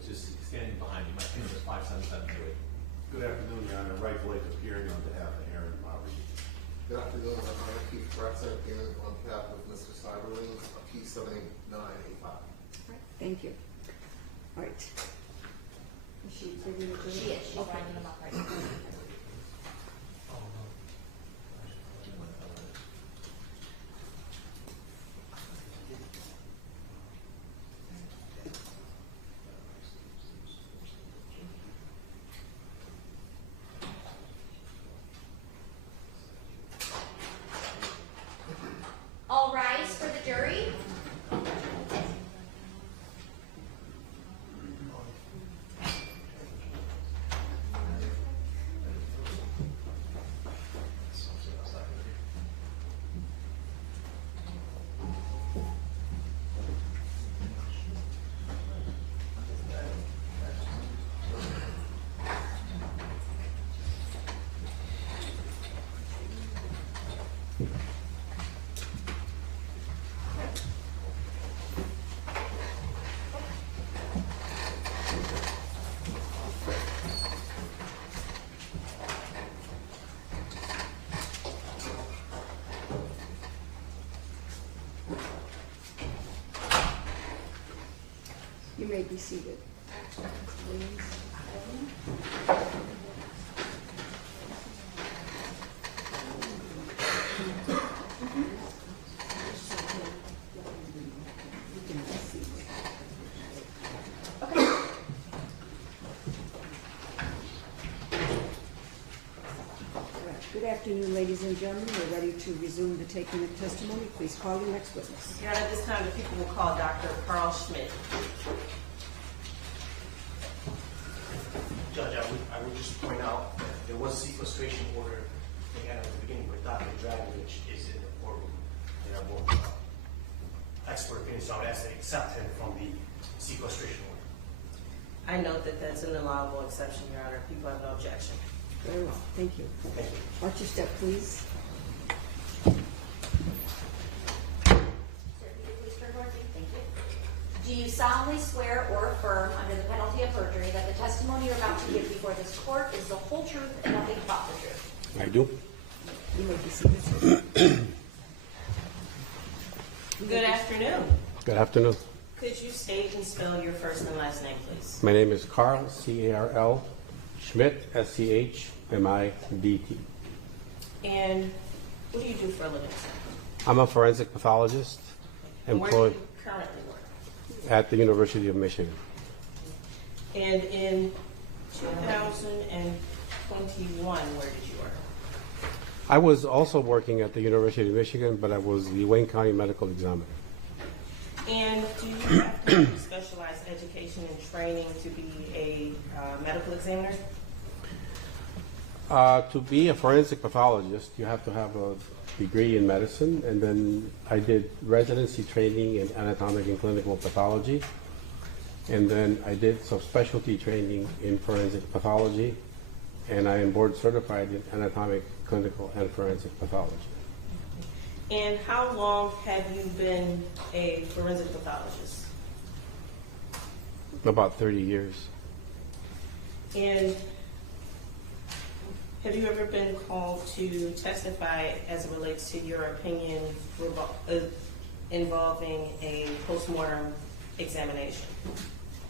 was just standing behind you. My pin was 57728. Good afternoon, Your Honor. Ray Blake appearing on behalf of Aaron Maury. Good afternoon, Your Honor. Keith Bretzer, appearing on behalf of Mr. Cyberling, P7985. Thank you. All right. Is she ready to do it? She is. She's Okay. writing them up right now. All rise for the jury. You may be seated. Good afternoon, ladies and gentlemen. We're ready to resume the taking of testimony. Please call your next witness. Your Honor, at this time, the people will call Dr. Carl Schmidt. Judge, I would just point out that there was a sequestration order they had at the beginning, but Dr. Dragovich is in the courtroom. And I will expert opinion, so I would ask to accept him from the sequestration order. I note that that's an allowable exception, Your Honor. People have no objection. Very well. Thank you. Thank you. Watch your step, please. Sir, could you please turn towards me? Thank you. Do you solemnly swear or affirm under the penalty of perjury that the testimony you're about to give before this court is the whole truth and nothing but the truth? I do. You may be seated. Good afternoon. Good afternoon. Could you state and spell your first and last name, please? My name is Carl, C-A-R-L, Schmidt, S-C-H-M-I-D-T. And what do you do for a living, sir? I'm a forensic pathologist And where do employed you currently work? at the University of Michigan. And in 2021, where did you work? I was also working at the University of Michigan, but I was the Wayne County Medical Examiner. And do you have to have specialized education and training to be a medical examiner? To be a forensic pathologist, you have to have a degree in medicine, and then I did residency training in anatomic and clinical pathology, and then I did some specialty training in forensic pathology, and I am board certified in anatomic, clinical, and forensic pathology. And how long have you been a forensic pathologist? About 30 years. And have you ever been called to testify as it relates to your opinion involving a postmortem examination?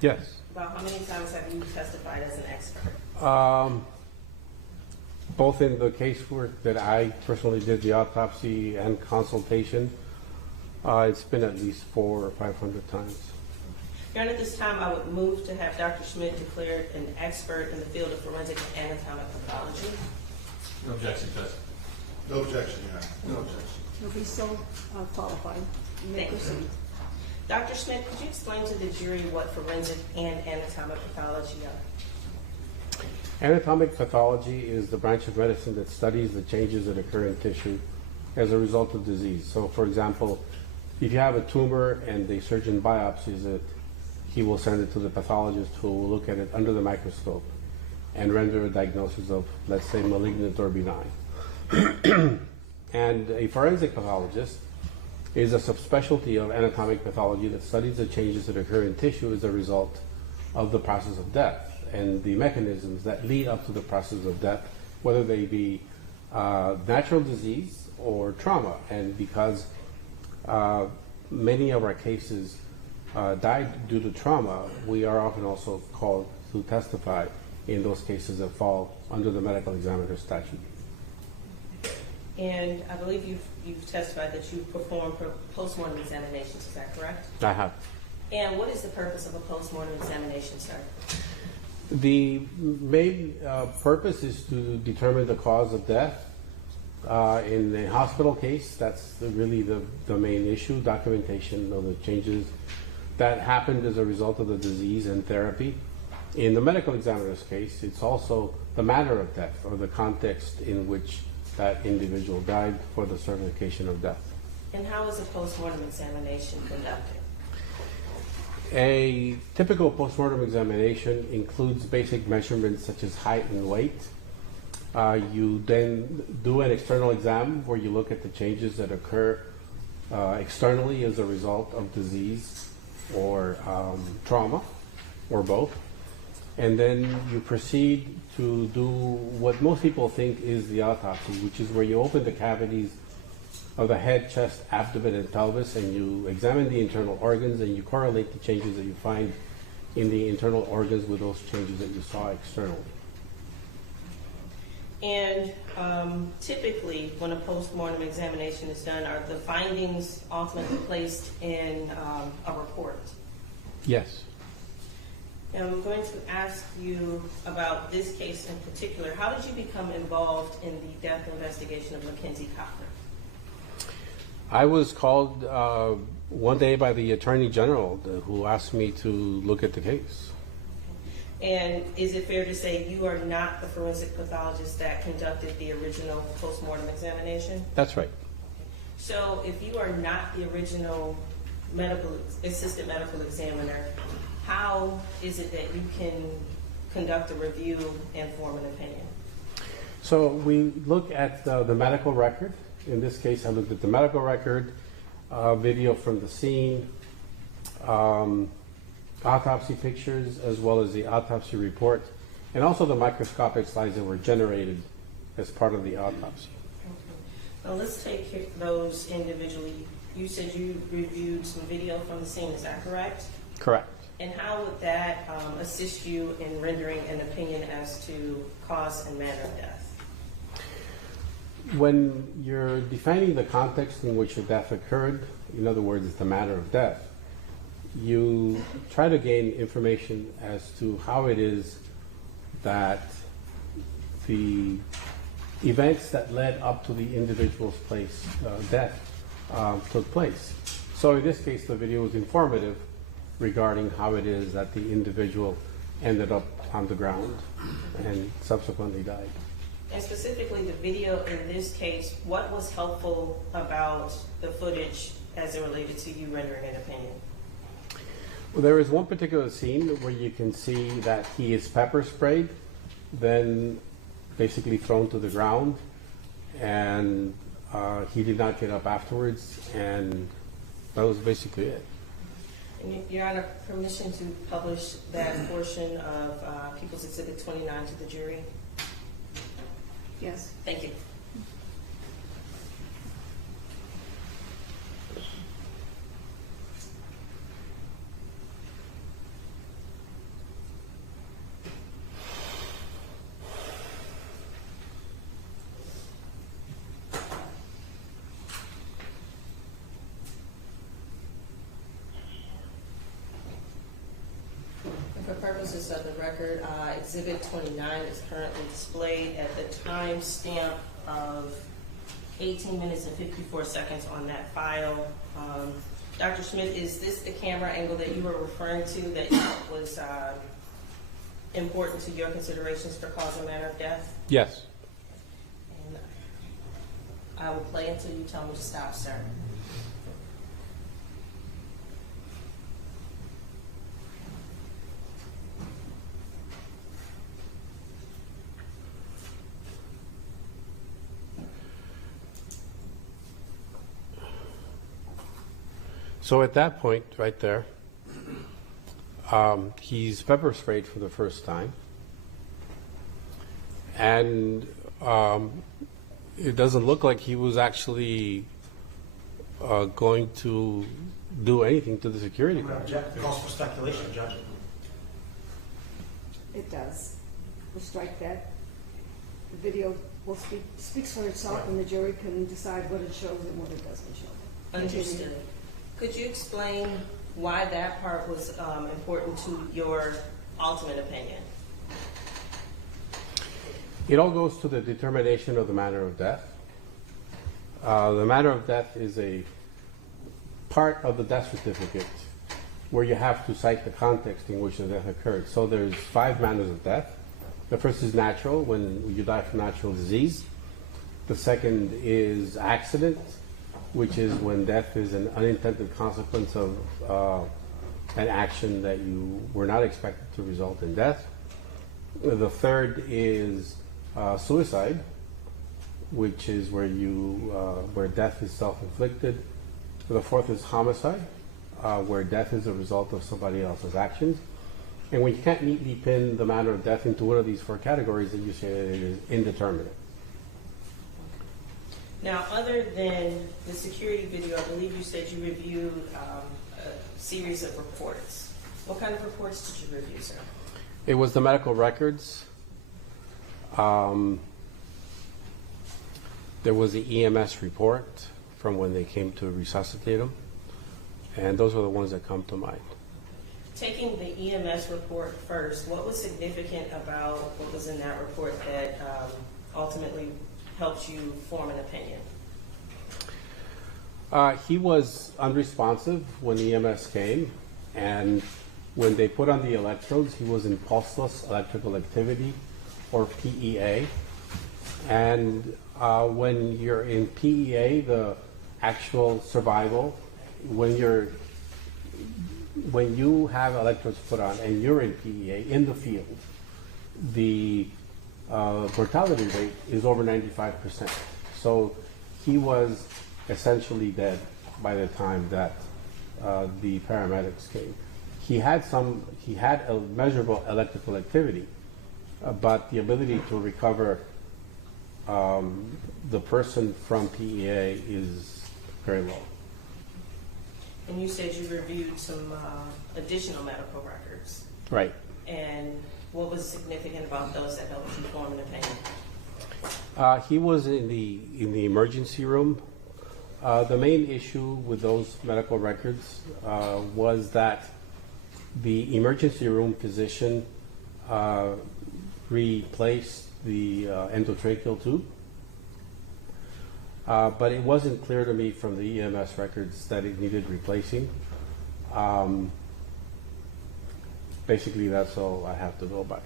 Yes. About how many times have you testified as an expert? Both in the casework that I personally did the autopsy and consultation, it's been at least 400 or 500 times. Your Honor, at this time, I would move to have Dr. Schmidt declared an expert in the field of forensic and anatomic pathology. No objection, Judge. No objection, Your Honor. No objection. You'll be so qualified. You may Thank you. proceed. Dr. Schmidt, could you explain to the jury what forensic and anatomic pathology are? Anatomic pathology is the branch of medicine that studies the changes that occur in tissue as a result of disease. So, for example, if you have a tumor and the surgeon biopsies it, he will send it to the pathologist who will look at it under the microscope and render a diagnosis of, let's say, malignant or benign. And a forensic pathologist is a subspecialty of anatomic pathology that studies the changes that occur in tissue as a result of the process of death and the mechanisms that lead up to the process of death, whether they be natural disease or trauma. And because many of our cases died due to trauma, we are often also called to testify in those cases that fall under the medical examiner statute. And I believe you've testified that you perform postmortem examinations, is that correct? I have. And what is the purpose of a postmortem examination, sir? The main purpose is to determine the cause of death. In the hospital case, that's really the main issue, documentation of the changes that happened as a result of the disease and therapy. In the medical examiner's case, it's also the manner of death or the context in which that individual died for the certification of death. And how is a postmortem examination conducted? A typical postmortem examination includes basic measurements such as height and weight. You then do an external exam where you look at the changes that occur externally as a result of disease or trauma, or both. And then you proceed to do what most people think is the autopsy, which is where you open the cavities of the head, chest, abdomen, and pelvis, and you examine the internal organs and you correlate the changes that you find in the internal organs with those changes that you saw externally. And typically, when a postmortem examination is done, are the findings ultimately placed in a report? Yes. And I'm going to ask you about this case in particular. How did you become involved in the death investigation of Mackenzie Cochran? I was called one day by the Attorney General who asked me to look at the case. And is it fair to say you are not the forensic pathologist that conducted the original postmortem examination? That's right. So if you are not the original assistant medical examiner, how is it that you can conduct a review and form an opinion? So we look at the medical record. In this case, I looked at the medical record, video from the scene, autopsy pictures, as well as the autopsy report, and also the microscopic slides that were generated as part of the autopsy. Okay. Now let's take those individually. You said you reviewed some video from the scene, is that correct? Correct. And how would that assist you in rendering an opinion as to cause and manner of death? When you're defining the context in which the death occurred, in other words, the manner of death, you try to gain information as to how it is that the events that led up to the individual's death took place. So in this case, the video was informative regarding how it is that the individual ended up on the ground and subsequently died. And specifically the video in this case, what was helpful about the footage as it related to you rendering an opinion? Well, there is one particular scene where you can see that he is pepper sprayed, then basically thrown to the ground, and he did not get up afterwards, and that was basically it. And Your Honor, permission to publish that portion of People's Exhibit 29 to the jury? Yes. Thank you. And for purposes of the record, Exhibit 29 is currently displayed at the time stamp of 18 minutes and 54 seconds on that file. Dr. Smith, is this the camera angle that you were referring to that was important to your considerations for cause and manner of death? Yes. And I will play until you tell me to stop, sir. So at that point, right there, He's pepper sprayed for the first time. And it doesn't look like he was actually going to do anything to the security guard. Object, calls for speculation, Judge. It does. We'll strike that. The video will speaks for itself, and the jury can decide what it shows and what it doesn't show. Understood. Could you explain why that part was important to your ultimate opinion? It all goes to the determination of the manner of death. The manner of death is a part of the death certificate where you have to cite the context in which the death occurred. So there's 5 manners of death. The first is natural, when you die from natural disease. The second is accident, which is when death is an unintended consequence of an action that you were not expected to result in death. The third is suicide, which is where death is self-inflicted. The fourth is homicide, where death is a result of somebody else's actions. And when you can't neatly pin the manner of death into one of these 4 categories, then you say that it is indeterminate. Now, other than the security video, I believe you said you reviewed a series of reports. What kind of reports did you review, sir? It was the medical records. There was the EMS report from when they came to resuscitate him. And those are the ones that come to mind. Taking the EMS report first, what was significant about what was in that report that ultimately helped you form an opinion? He was unresponsive when EMS came, and when they put on the electrodes, he was in pulseless electrical activity, or PEA. And when you're in PEA, the actual survival, when you have electrodes put on and you're in PEA in the field, the mortality rate is over 95%. So he was essentially dead by the time that the paramedics came. He had a measurable electrical activity, but the ability to recover the person from PEA is very low. And you said you reviewed some additional medical records. Right. And what was significant about those that helped you form an opinion? He was in the emergency room. The main issue with those medical records was that the emergency room physician replaced the endotracheal tube. But it wasn't clear to me from the EMS records that it needed replacing. Basically, that's all I have to go by.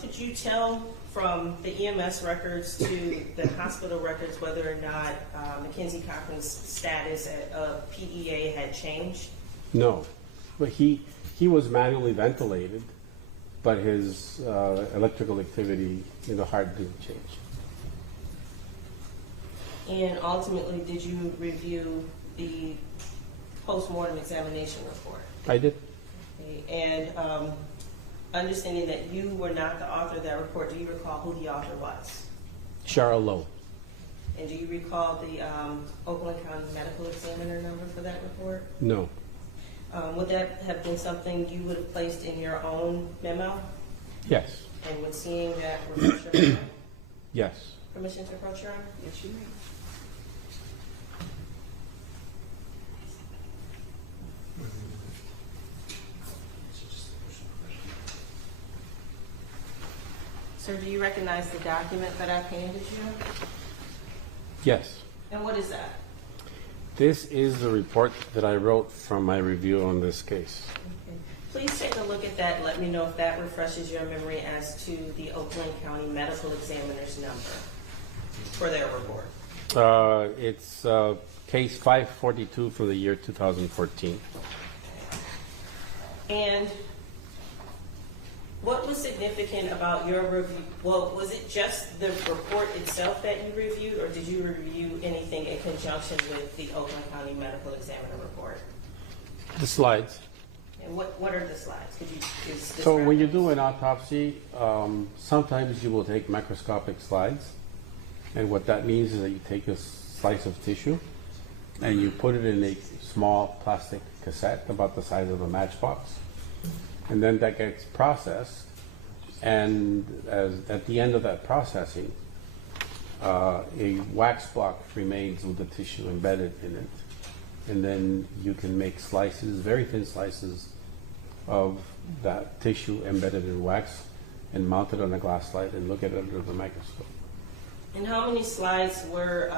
Could you tell from the EMS records to the hospital records whether or not Mackenzie Cochran's status of PEA had changed? No, but he was manually ventilated, but his electrical activity in the heart didn't change. And ultimately, did you review the post-mortem examination report? I did. Okay. And understanding that you were not the author of that report, do you recall who the author was? Cheryl Lowe. And do you recall the Oakland County Medical Examiner number for that report? No. Would that have been something you would have placed in your own memo? Yes. And when seeing that, refresh your memory? Yes. Permission to approach, Your Honor? Yes, you may. Sir, do you recognize the document that I've handed you? Yes. And what is that? This is the report that I wrote from my review on this case. Okay. Please take a look at that and let me know if that refreshes your memory as to the Oakland County Medical Examiner's number for their report. It's case 542 for the year 2014. And what was significant about your review? Well, was it just the report itself that you reviewed, or did you review anything in conjunction with the Oakland County Medical Examiner report? The slides. And what are the slides? Could you just So describe when you those? do an autopsy, sometimes you will take microscopic slides. And what that means is that you take a slice of tissue and you put it in a small plastic cassette about the size of a matchbox. And then that gets processed. And at the end of that processing, a wax block remains with the tissue embedded in it. And then you can make slices, very thin slices, of that tissue embedded in wax and mount it on a glass slide and look at it under the microscope. And how many slides were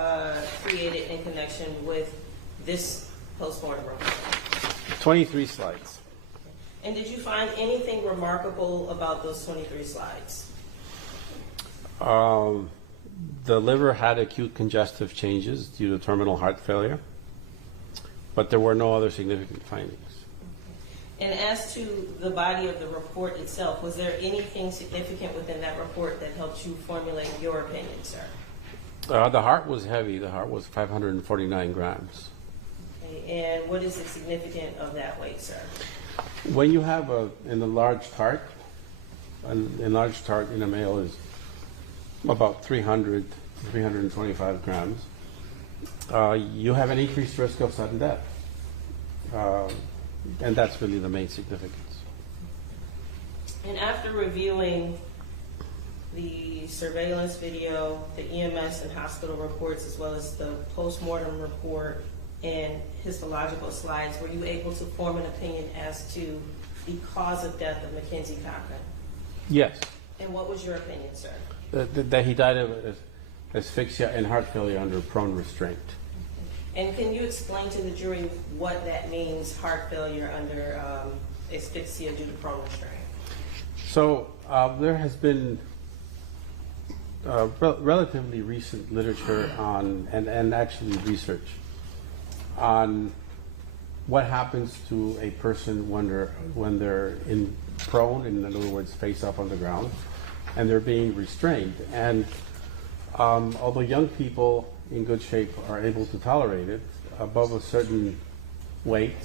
created in connection with this postmortem report? 23 slides. And did you find anything remarkable about those 23 slides? The liver had acute congestive changes due to terminal heart failure, but there were no other significant findings. And as to the body of the report itself, was there anything significant within that report that helped you formulate your opinion, sir? The heart was heavy. The heart was 549 grams. Okay, and what is the significance of that weight, sir? When you have an enlarged heart in a male is about 300 to 325 grams. You have an increased risk of sudden death. And that's really the main significance. And after reviewing the surveillance video, the EMS and hospital reports, as well as the postmortem report and histological slides, were you able to form an opinion as to the cause of death of Mackenzie Cochran? Yes. And what was your opinion, sir? That he died of asphyxia and heart failure under prone restraint. And can you explain to the jury what that means, heart failure under asphyxia due to prone restraint? So there has been relatively recent literature on, and actually research on what happens to a person when they're in prone, in other words, face up on the ground, and they're being restrained. And although young people in good shape are able to tolerate it, above a certain weight,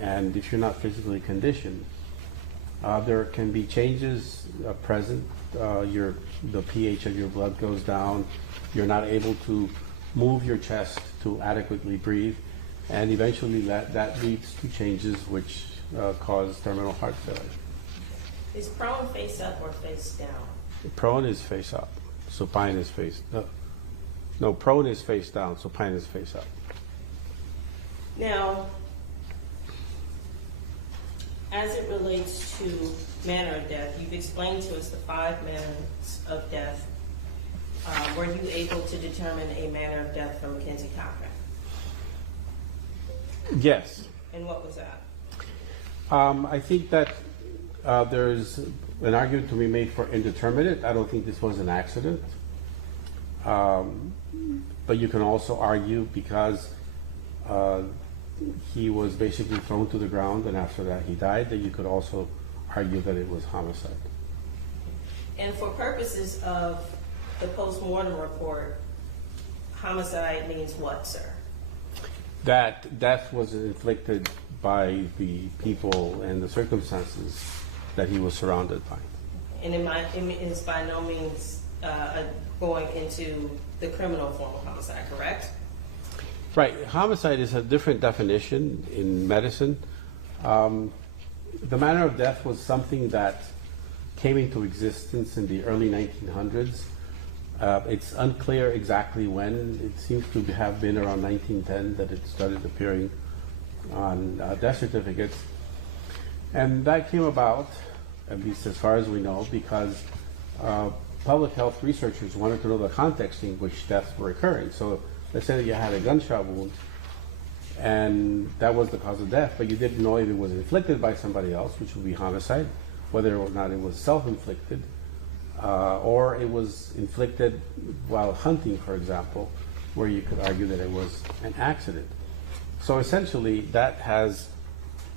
and if you're not physically conditioned, there can be changes present. The pH of your blood goes down. You're not able to move your chest to adequately breathe, and eventually that leads to changes which cause terminal heart failure. Is prone face up or face down? Prone is face up, supine is face. No, prone is face down, supine is face up. Now, as it relates to manner of death, you've explained to us the 5 manners of death. Were you able to determine a manner of death for Mackenzie Cochran? Yes. And what was that? I think that there's an argument to be made for indeterminate. I don't think this was an accident. But you can also argue because he was basically thrown to the ground and after that he died, that you could also argue that it was homicide. And for purposes of the post-mortem report, homicide means what, sir? That death was inflicted by the people and the circumstances that he was surrounded by. And it is by no means going into the criminal form of homicide, correct? Right. Homicide is a different definition in medicine. The manner of death was something that came into existence in the early 1900s. It's unclear exactly when. It seems to have been around 1910 that it started appearing on death certificates. And that came about, at least as far as we know, because public health researchers wanted to know the context in which deaths were occurring. So let's say that you had a gunshot wound and that was the cause of death, but you didn't know if it was inflicted by somebody else, which would be homicide, whether or not it was self-inflicted, or it was inflicted while hunting, for example, where you could argue that it was an accident. So essentially, that has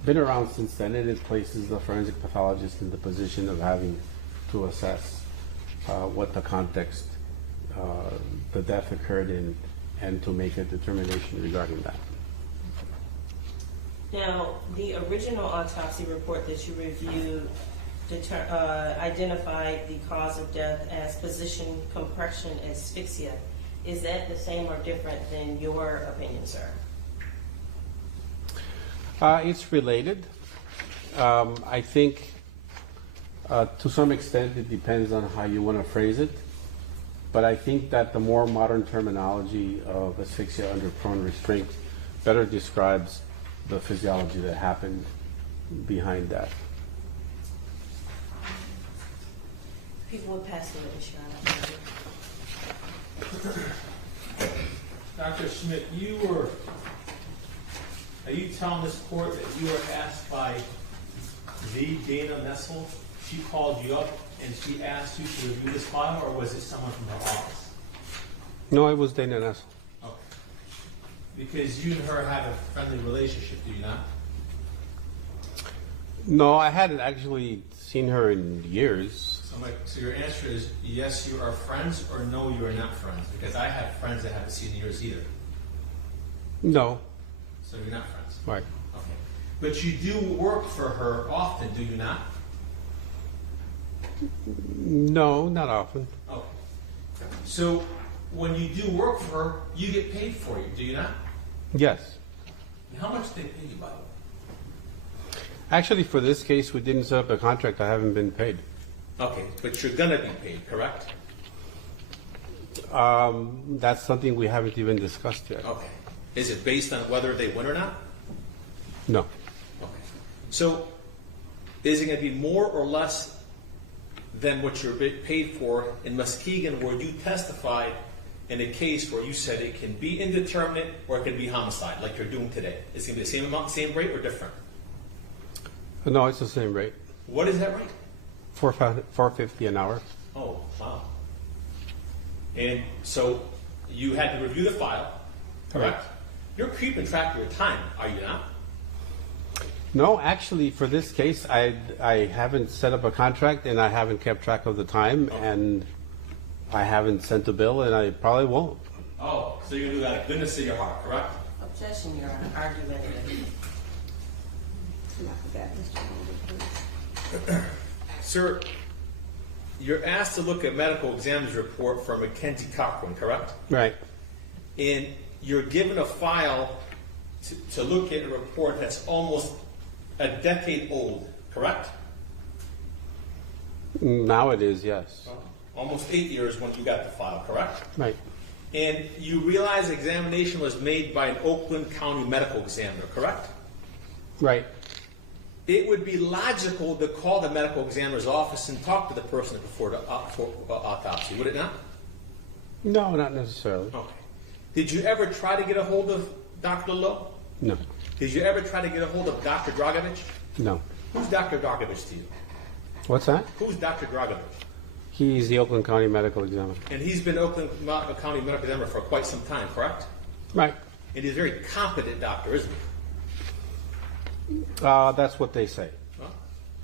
been around since then, and it places the forensic pathologist in the position of having to assess what the context the death occurred in and to make a determination regarding that. Now, the original autopsy report that you reviewed identified the cause of death as position compression asphyxia. Is that the same or different than your opinion, sir? It's related. I think to some extent it depends on how you want to phrase it. But I think that the more modern terminology of asphyxia under prone restraint better describes the physiology that happened behind that. People would pass the witness, Your Honor. Dr. Schmidt, are you telling this court that you were asked by the Dana Nessel? She called you up and she asked you to review this file, or was it someone from her office? No, it was Dana Nessel. Okay. Because you and her have a friendly relationship, do you not? No, I hadn't actually seen her in years. So your answer is yes, you are friends, or no, you are not friends? Because I have friends that haven't seen yours either. No. So you're not friends. Right. Okay. But you do work for her often, do you not? No, not often. Okay. So when you do work for her, you get paid for it, do you not? Yes. And how much do they pay you, by the way? Actually, for this case, we didn't set up a contract. I haven't been paid. Okay, but you're gonna be paid, correct? That's something we haven't even discussed yet. Okay. Is it based on whether they win or not? No. Okay. So is it gonna be more or less than what you're paid for in Muskegon, where you testified in a case where you said it can be indeterminate or it can be homicide, like you're doing today? Is it gonna be the same amount, same rate, or different? No, it's the same rate. What is that rate? $4.50 an hour. Oh, wow. And so you had to review the file, correct? Right. You're keeping track of your time, are you not? No, actually, for this case, I haven't set up a contract and I haven't kept track of the time, and I haven't sent a bill, and I probably won't. Oh, so you're going to do that out of goodness of your heart, correct? Objection, Your Honor. Argumentative. Enough of that, Mr. Holder, please. Sir, you're asked to look at medical examiner's report for Mackenzie Cochran, correct? Right. And you're given a file to look at a report that's almost a decade old, correct? Now it is, yes. Almost 8 years when you got the file, correct? Right. And you realize the examination was made by an Oakland County medical examiner, correct? Right. It would be logical to call the medical examiner's office and talk to the person before the autopsy, would it not? No, not necessarily. Okay. Did you ever try to get a hold of Dr. Lowe? No. Did you ever try to get a hold of Dr. Dragovich? No. Who's Dr. Dragovich to you? What's that? Who's Dr. Dragovich? He's the Oakland County Medical Examiner. And he's been Oakland County medical examiner for quite some time, correct? Right. And he's a very competent doctor, isn't he? That's what they say. Well,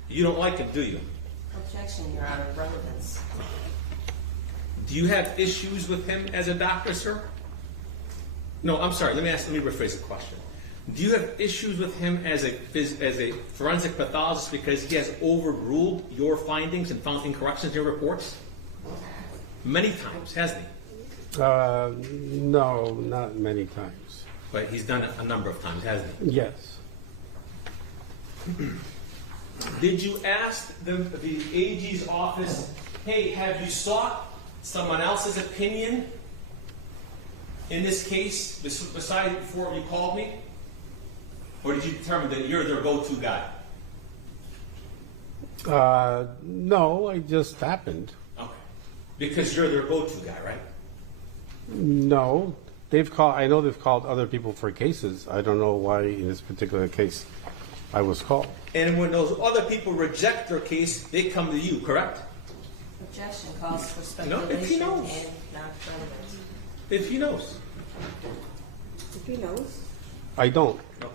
you don't like him, do you? Objection, Your Honor. Relevance. Do you have issues with him as a doctor, sir? No, I'm sorry. Let me rephrase the question. Do you have issues with him as a forensic pathologist because he has overruled your findings and found incorrections in your reports? Many times, hasn't he? No, not many times. But he's done it a number of times, hasn't he? Yes. Did you ask the AG's office, hey, have you sought someone else's opinion in this case besides before you called me? Or did you determine that you're their go-to guy? No, it just happened. Okay. Because you're their go-to guy, right? No, I know they've called other people for cases. I don't know why in this particular case I was called. And when those other people reject their case, they come to you, correct? Objection calls for No, speculation if he knows. and not relevance. If he knows. If he knows. I don't. Okay.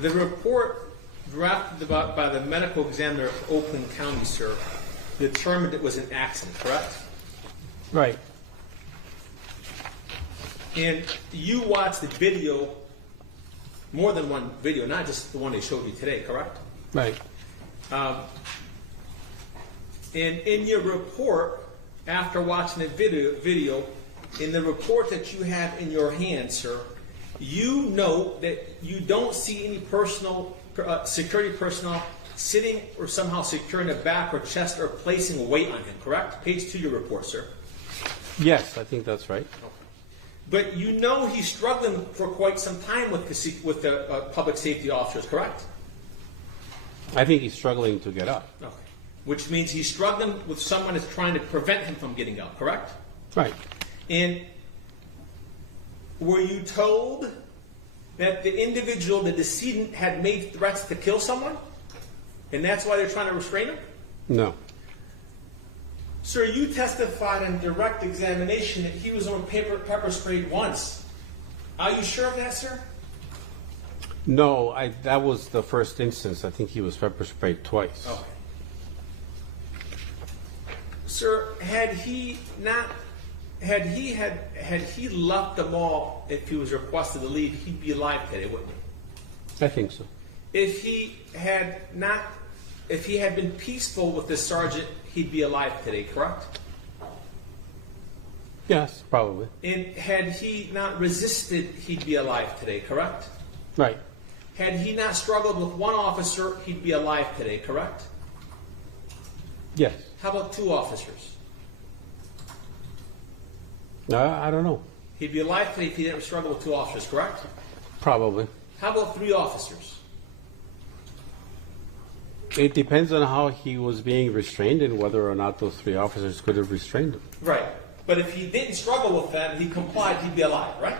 The report drafted by the medical examiner of Oakland County, sir, determined it was an accident, correct? Right. And you watched the video, more than one video, not just the one they showed you today, correct? Right. And in your report, after watching the video, in the report that you have in your hand, sir, you note that you don't see any security personnel sitting or somehow securing the back or chest or placing weight on him, correct? Page 2 of your report, sir. Yes, I think that's right. But you know he's struggling for quite some time with the public safety officers, correct? I think he's struggling to get up. Okay. Which means he's struggling with someone that's trying to prevent him from getting up, correct? Right. And were you told that the individual, the decedent, had made threats to kill someone? And that's why they're trying to restrain him? No. Sir, you testified in direct examination that he was on pepper sprayed once. Are you sure of that, sir? No, that was the first instance. I think he was pepper sprayed twice. Okay. Sir, had he left the mall if he was requested to leave, he'd be alive today, wouldn't he? I think so. If he had been peaceful with the sergeant, he'd be alive today, correct? Yes, probably. And had he not resisted, he'd be alive today, correct? Right. Had he not struggled with one officer, he'd be alive today, correct? Yes. How about 2 officers? I don't know. He'd be alive today if he didn't struggle with 2 officers, correct? Probably. How about 3 officers? It depends on how he was being restrained and whether or not those 3 officers could have restrained him. Right. But if he didn't struggle with that and he complied, he'd be alive, right?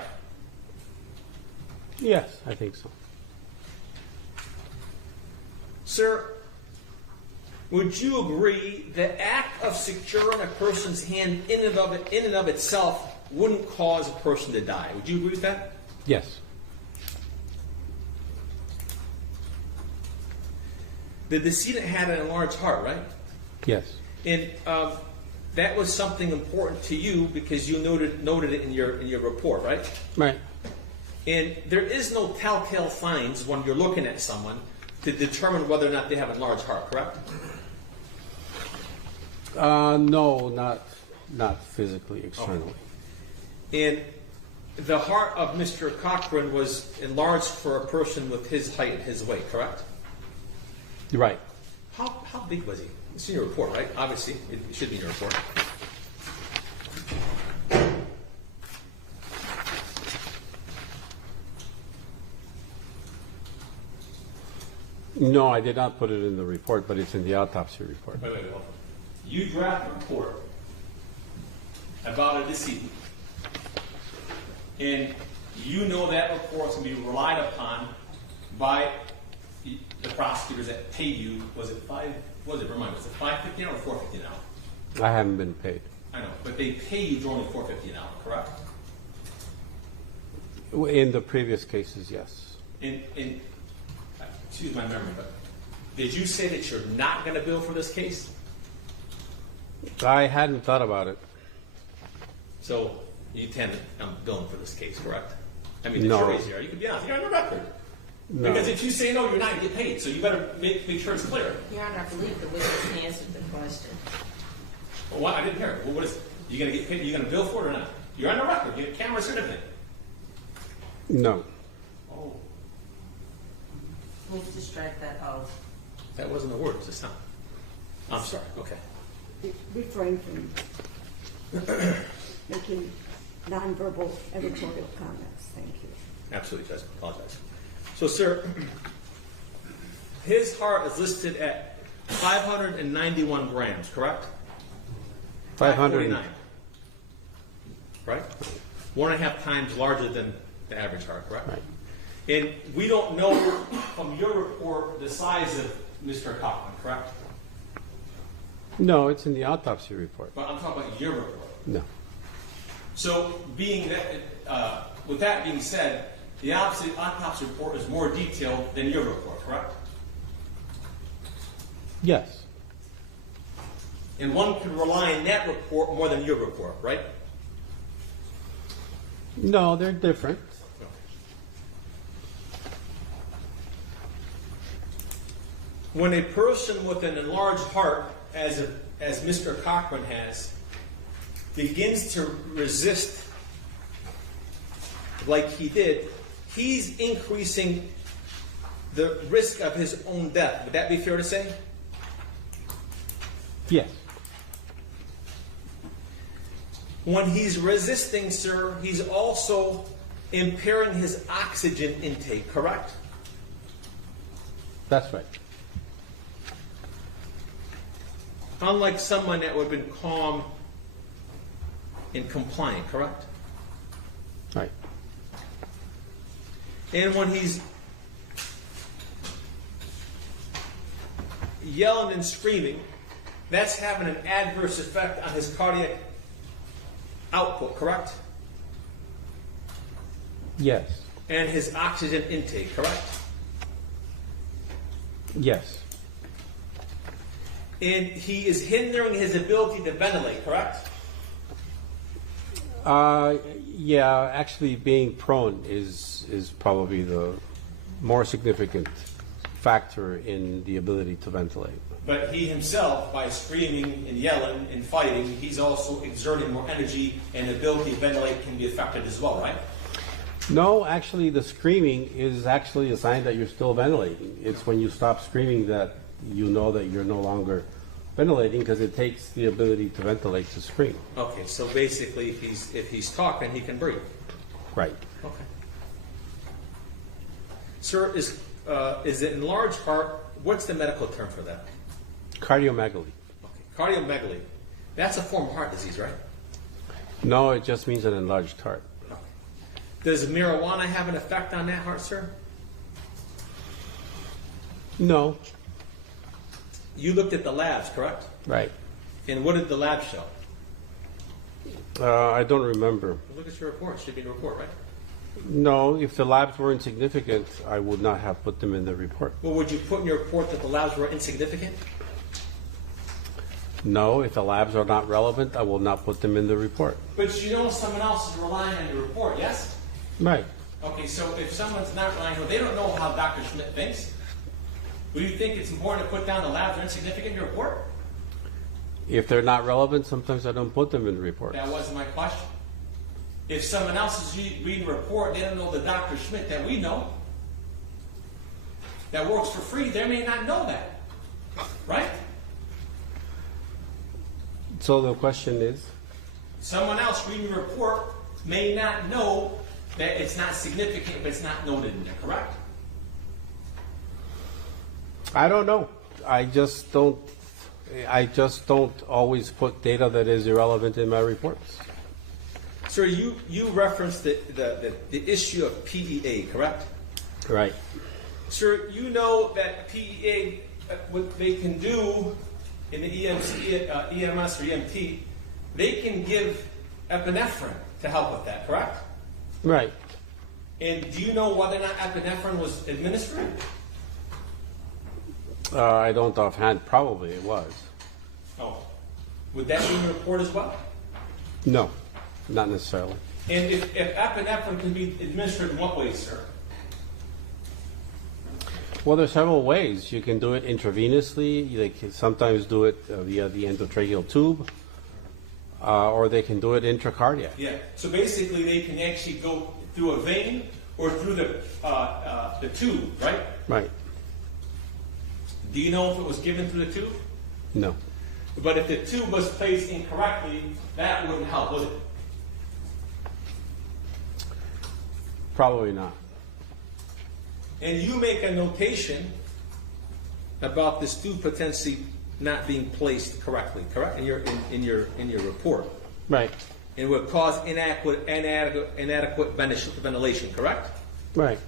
Yes, I think so. Sir, would you agree the act of securing a person's hand in and of itself wouldn't cause a person to die? Would you agree with that? Yes. The decedent had an enlarged heart, right? Yes. And that was something important to you because you noted it in your report, right? Right. And there is no telltale signs when you're looking at someone to determine whether or not they have an enlarged heart, correct? No, not physically, externally. And the heart of Mr. Cochran was enlarged for a person with his height and his weight, correct? Right. How big was he? It's in your report, right? Obviously, it should be in your report. No, I did not put it in the report, but it's in the autopsy report. Wait. You draft a report about a decedent, and you know that report can be relied upon by the prosecutors that pay you. Was it $550 an hour or $450 an hour? I haven't been paid. I know, but they pay you only $450 an hour, correct? In the previous cases, yes. In excuse my memory, but did you say that you're not going to bill for this case? I hadn't thought about it. So you intend on billing for this case, correct? I mean, the No. jury's here. You can be honest. You're on the record. No. Because if you say no, you're not going to get paid. So you better make sure it's clear. Your Honor, I believe the witness answered the question. Well, what? I didn't hear it. Well, what is it? You going to get paid? You going to bill for it or not? You're on the record. You have cameras and everything. No. Oh, Move to strike that oath. that wasn't a word. It was a sound. I'm sorry. Okay. Refrain from making nonverbal editorial comments. Thank you. Absolutely, Judge. Apologize. So, sir, his heart is listed at 591 grams, correct? 500. 549. Right? 1.5 times larger than the average heart, correct? Right. And we don't know from your report the size of Mr. Cochran, correct? No, it's in the autopsy report. But I'm talking about your report. No. So, being that, with that being said, the autopsy report is more detailed than your report, correct? Yes. And one can rely on that report more than your report, right? No, they're different. When a person with an enlarged heart, as Mr. Cochran has, begins to resist like he did, he's increasing the risk of his own death. Would that be fair to say? Yes. When he's resisting, sir, he's also impairing his oxygen intake, correct? That's right. Unlike someone that would have been calm and compliant, correct? Right. And when he's yelling and screaming, that's having an adverse effect on his cardiac output, correct? Yes. And his oxygen intake, correct? Yes. And he is hindering his ability to ventilate, correct? Yeah, actually being prone is probably the more significant factor in the ability to ventilate. But he himself, by screaming and yelling and fighting, he's also exerting more energy, and the ability to ventilate can be affected as well, right? No, actually the screaming is actually a sign that you're still ventilating. It's when you stop screaming that you know that you're no longer ventilating, because it takes the ability to ventilate to scream. Okay, so basically if he's talking, he can breathe. Right. Okay. Sir, is it enlarged heart, what's the medical term for that? Cardiomegaly. Okay. Cardiomegaly. That's a form of heart disease, right? No, it just means an enlarged heart. Okay. Does marijuana have an effect on that heart, sir? No. You looked at the labs, correct? Right. And what did the lab show? I don't remember. Look at your report. It should be in the report, right? No, if the labs were insignificant, I would not have put them in the report. Well, would you put in your report that the labs were insignificant? No, if the labs are not relevant, I will not put them in the report. But you know someone else is relying on your report, yes? Right. Okay, so if someone's not relying on it, they don't know how Dr. Schmidt thinks. Do you think it's important to put down the labs are insignificant in your report? If they're not relevant, sometimes I don't put them in the report. That wasn't my question. If someone else is reading the report, they don't know the Dr. Schmidt that we know, that works for free, they may not know that. Right? So the question is? Someone else reading the report may not know that it's not significant, but it's not noted in there, correct? I don't know. I just don't always put data that is irrelevant in my reports. Sir, you referenced the issue of PEA, correct? Right. Sir, you know that PEA, what they can do in the EMS or EMT, they can give epinephrine to help with that, correct? Right. And do you know whether or not epinephrine was administered? I don't offhand. Probably it was. Oh. Would that be in the report as well? No, not necessarily. And if epinephrine can be administered in what way, sir? Well, there's several ways. You can do it intravenously. They can sometimes do it via the endotracheal tube, or they can do it intracardiac. Yeah. So basically, they can actually go through a vein or through the tube, right? Right. Do you know if it was given through the tube? No. But if the tube was placed incorrectly, that wouldn't help, would it? Probably not. And you make a notation about this tube potentially not being placed correctly, correct? In your report. Right. And would cause inadequate ventilation, correct? Right.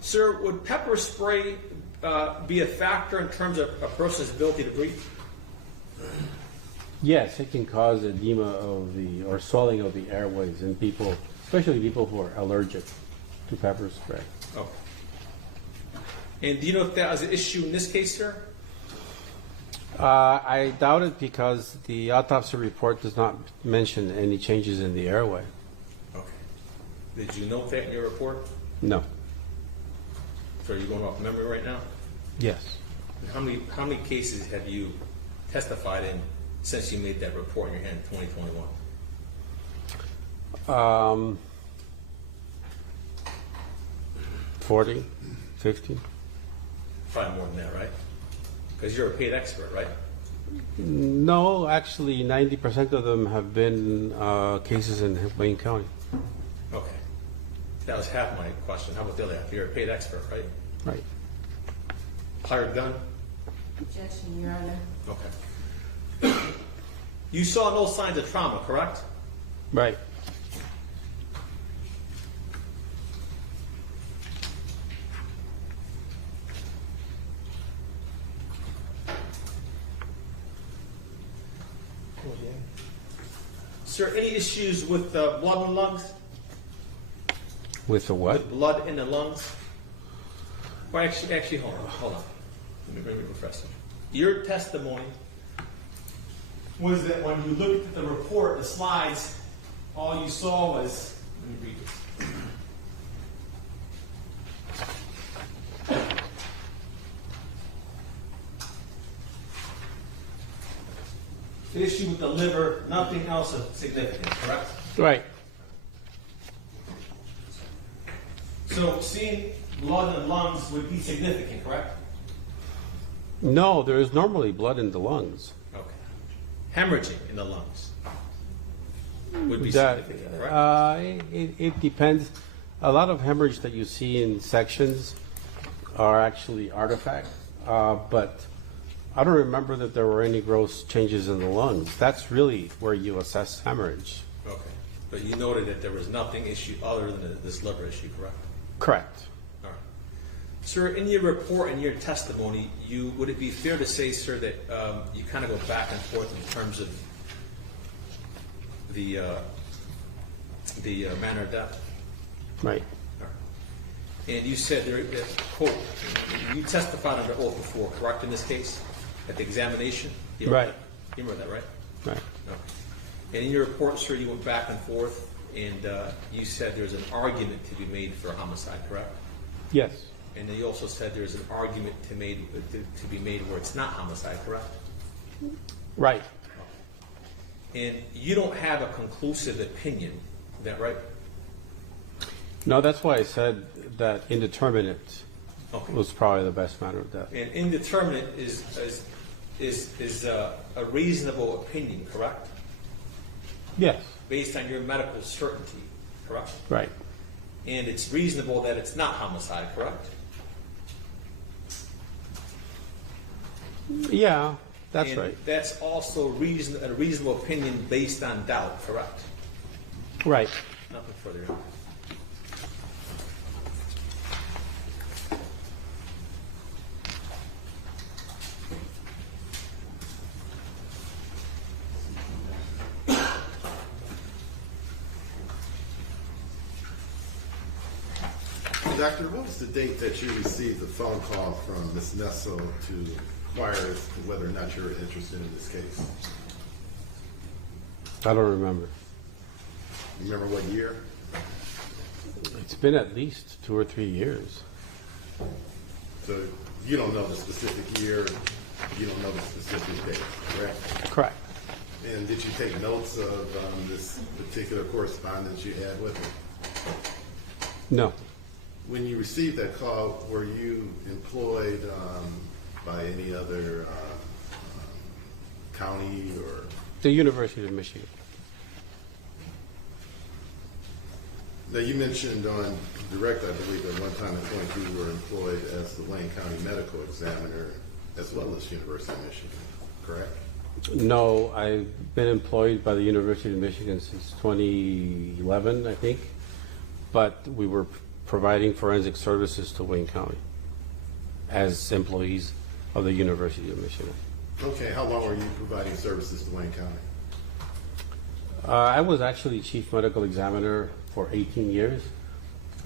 Sir, would pepper spray be a factor in terms of a person's ability to breathe? Yes, it can cause edema or swelling of the airways in people, especially people who are allergic to pepper spray. Oh. And do you know if that was an issue in this case, sir? I doubt it because the autopsy report does not mention any changes in the airway. Okay. Did you note that in your report? No. So are you going off memory right now? Yes. And how many cases have you testified in since you made that report in your hand in 2021? 40, 50? Probably more than that, right? Because you're a paid expert, right? No, actually, 90% of them have been cases in Wayne County. Okay. That was half my question. How about the other half? You're a paid expert, right? Right. Hired gun? Objection, Your Honor. Okay. You saw no signs of trauma, correct? Right. Sir, any issues with blood in the lungs? With the what? With blood in the lungs? Well, actually, hold on. Let me refresh it. Your testimony was that when you looked at the report, the slides, all you saw was, let me read this. The issue with the liver, nothing else of significance, correct? Right. So seeing blood in the lungs would be significant, correct? No, there is normally blood in the lungs. Okay. Hemorrhaging in the lungs would be That, significant, correct? it depends. A lot of hemorrhage that you see in sections are actually artifact, but I don't remember that there were any gross changes in the lungs. That's really where you assess hemorrhage. Okay. But you noted that there was nothing issue other than this liver issue, correct? Correct. All right. Sir, in your report and your testimony, would it be fair to say, sir, that you kind of go back and forth in terms of the manner of death? Right. All right. And you said there, quote, you testified under oath before, correct, in this case, at the examination? You remember Right. that? You remember that, right? Right. Okay. And in your report, sir, you went back and forth, and you said there's an argument to be made for a homicide, correct? Yes. And then you also said there's an argument to be made where it's not homicide, correct? Right. And you don't have a conclusive opinion, is that right? No, that's why I said that indeterminate Okay. was probably the best manner of death. And indeterminate is a reasonable opinion, correct? Yes. Based on your medical certainty, correct? Right. And it's reasonable that it's not homicide, correct? Yeah, that's And right. that's also a reasonable opinion based on doubt, correct? Right. Nothing further. Doctor, what was the date that you received the phone call from Ms. Nessel to inquire as to whether or not you're interested in this case? I don't remember. You remember what year? It's been at least 2 or 3 years. So you don't know the specific year, you don't know the specific date, correct? Correct. And did you take notes of this particular correspondence you had with her? No. When you received that call, were you employed by any other county or? The University of Michigan. Now, you mentioned on direct, I believe, at one time at point you were employed as the Wayne County Medical Examiner as well as University of Michigan, correct? No, I've been employed by the University of Michigan since 2011, I think, but we were providing forensic services to Wayne County as employees of the University of Michigan. Okay, how long were you providing services to Wayne County? I was actually chief medical examiner for 18 years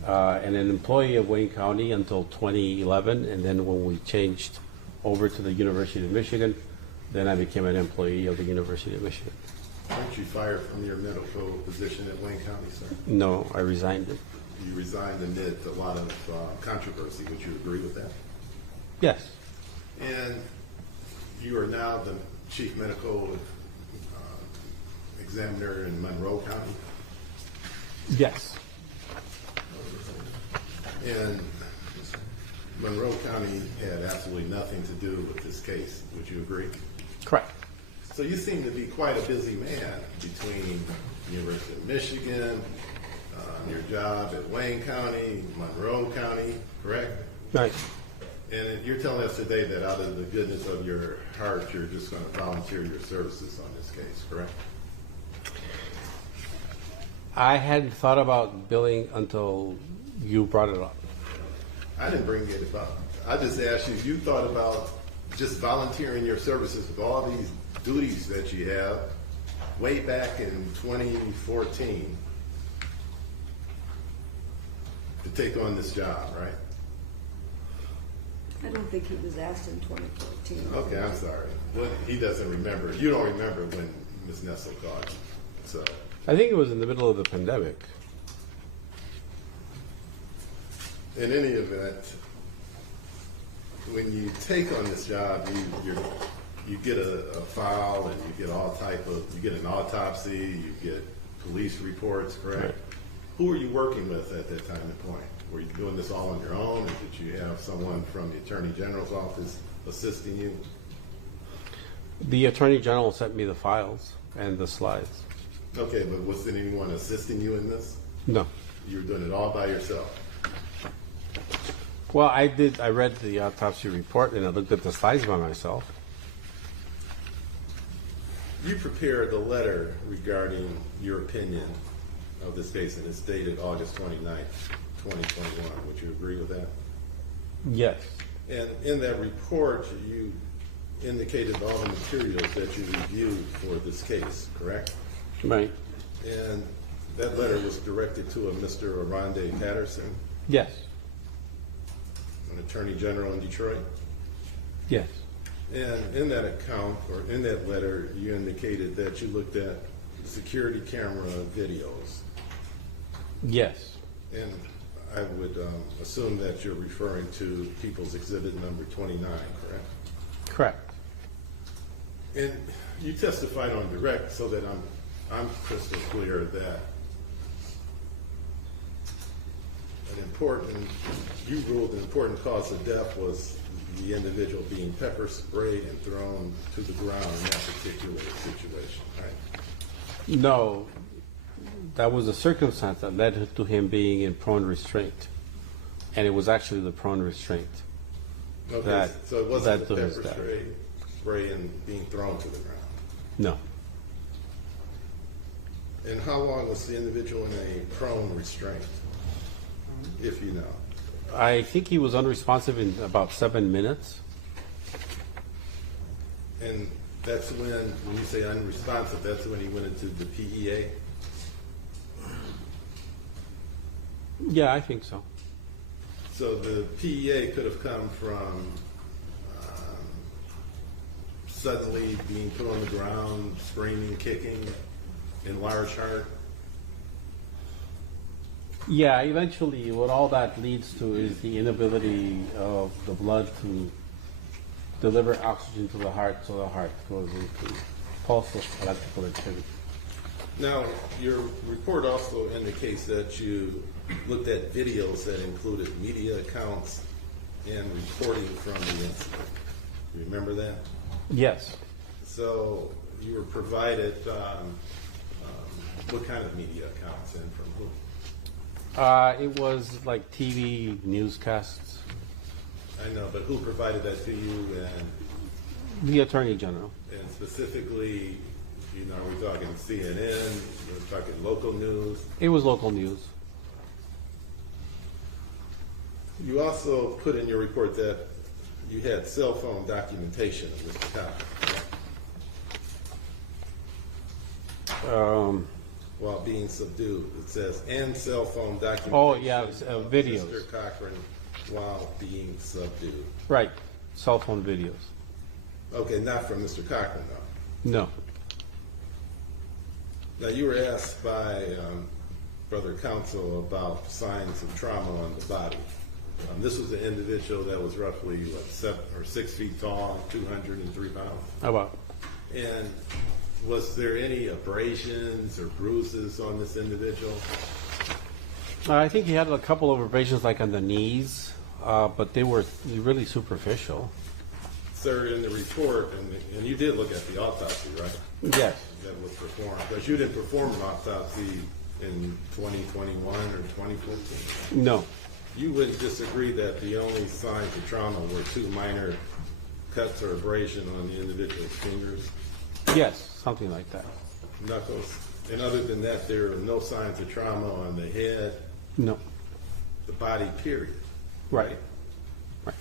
and an employee of Wayne County until 2011, and then when we changed over to the University of Michigan, Then I became an employee of the University of Michigan. Weren't you fired from your medical position at Wayne County, sir? No, I resigned it. You resigned amid a lot of controversy. Would you agree with that? Yes. And you are now the chief medical examiner in Monroe County. Yes. And Monroe County had absolutely nothing to do with this case. Would you agree? Correct. So you seem to be quite a busy man between University of Michigan, your job at Wayne County, Monroe County, correct? Right. And you're telling us today that out of the goodness of your heart, you're just going to volunteer your services on this case, correct? I hadn't thought about billing until you brought it up. I didn't bring it up. I just asked you if you thought about just volunteering your services with all these duties that you have way back in 2014 to take on this job, right? I don't think he was asked in 2014. Okay, I'm sorry. Well, he doesn't remember. You don't remember when Ms. Nessel called you. So, I think it was in the middle of the pandemic. in any event, when you take on this job, you get a file and you get an autopsy, you get police reports, correct? Right. Who were you working with at that time and point? Were you doing this all on your own, or did you have someone from the Attorney General's office assisting you? The Attorney General sent me the files and the slides. Okay, but was anyone assisting you in this? No. You were doing it all by yourself? Well, I did. I read the autopsy report and I looked at the slides by myself. You prepared a letter regarding your opinion of this case, and it's dated August 29th, 2021. Would you agree with that? Yes. And in that report, you indicated all the materials that you reviewed for this case, correct? Right. And that letter was directed to a Mr. Aronde Patterson, Yes. an Attorney General in Detroit. Yes. And in that account, or in that letter, you indicated that you looked at security camera videos. Yes. And I would assume that you're referring to People's Exhibit number 29, correct? Correct. And you testified on direct, so that I'm crystal clear that you ruled an important cause of death was the individual being pepper sprayed and thrown to the ground in that particular situation, right? No. That was a circumstance that led to him being in prone restraint. And it was actually the prone restraint. Okay, so it wasn't that the to his pepper death. spray and being thrown to the ground. No. And how long was the individual in a prone restraint, if you know? I think he was unresponsive in about 7 minutes. And that's when you say unresponsive, that's when he went into the PEA? Yeah, I think so. So the PEA could have come from suddenly being put on the ground, screaming, kicking, enlarged heart. Yeah, eventually what all that leads to is the inability of the blood to deliver oxygen to the heart, so the heart goes into pulseless electrical activity. Now, your report also indicates that you looked at videos that included media accounts and reporting from the incident. Remember that? Yes. So you were provided what kind of media accounts and from who? It was like TV newscasts. I know, but who provided that to you, and The Attorney General. specifically, are we talking CNN? We're talking local news? It was local news. You also put in your report that you had cell phone documentation of Mr. Cochran while being subdued. It says, and cell phone documentation Oh, yeah, of videos. Mr. Cochran while being subdued. Right. Cell phone videos. Okay, not from Mr. Cochran, though. No. Now, you were asked by Brother Counsel about signs of trauma on the body. This was an individual that was roughly, what, 7 or 6 feet tall, 203 pounds. How about? And was there any abrasions or bruises on this individual? I think he had a couple of abrasions like on the knees, but they were really superficial. Sir, in the report, and you did look at the autopsy, right? Yes. That was performed, because you didn't perform an autopsy in 2021 or 2014. No. You would disagree that the only signs of trauma were 2 minor cuts or abrasion on the individual's fingers, Yes, something like that. knuckles, and other than that, there are no signs of trauma on the head, No. the body, period. Right. Right.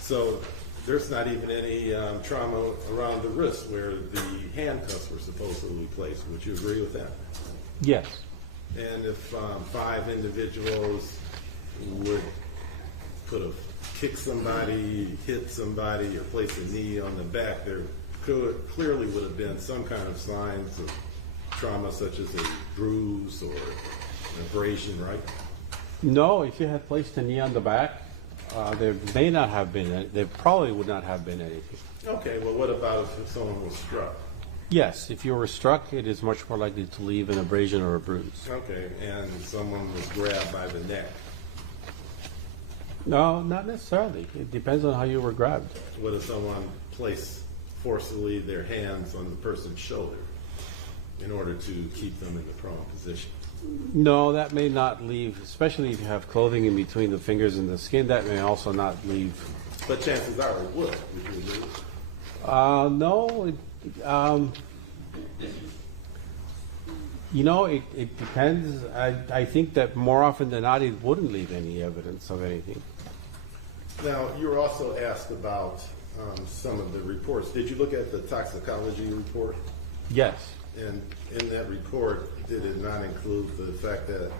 So there's not even any trauma around the wrist where the handcuffs were supposedly placed. Would you agree with that? Yes. And if 5 individuals could have kicked somebody, hit somebody, or placed a knee on the back, there clearly would have been some kind of signs of trauma, such as a bruise or an abrasion, right? No, if you had placed a knee on the back, there may not have been, there probably would not have been anything. Okay, well, what about if someone was struck? Yes, if you were struck, it is much more likely to leave an abrasion or a bruise. Okay, and someone was grabbed by the neck. No, not necessarily. It depends on how you were grabbed. What if someone placed forcefully their hands on the person's shoulder in order to keep them in the prone position? No, that may not leave, especially if you have clothing in between the fingers and the skin, that may also not leave. But chances are it would you agree? No, it depends. I think that more often than not, it wouldn't leave any evidence of anything. Now, you were also asked about some of the reports. Did you look at the toxicology report? Yes. And in that report, did it not include the fact that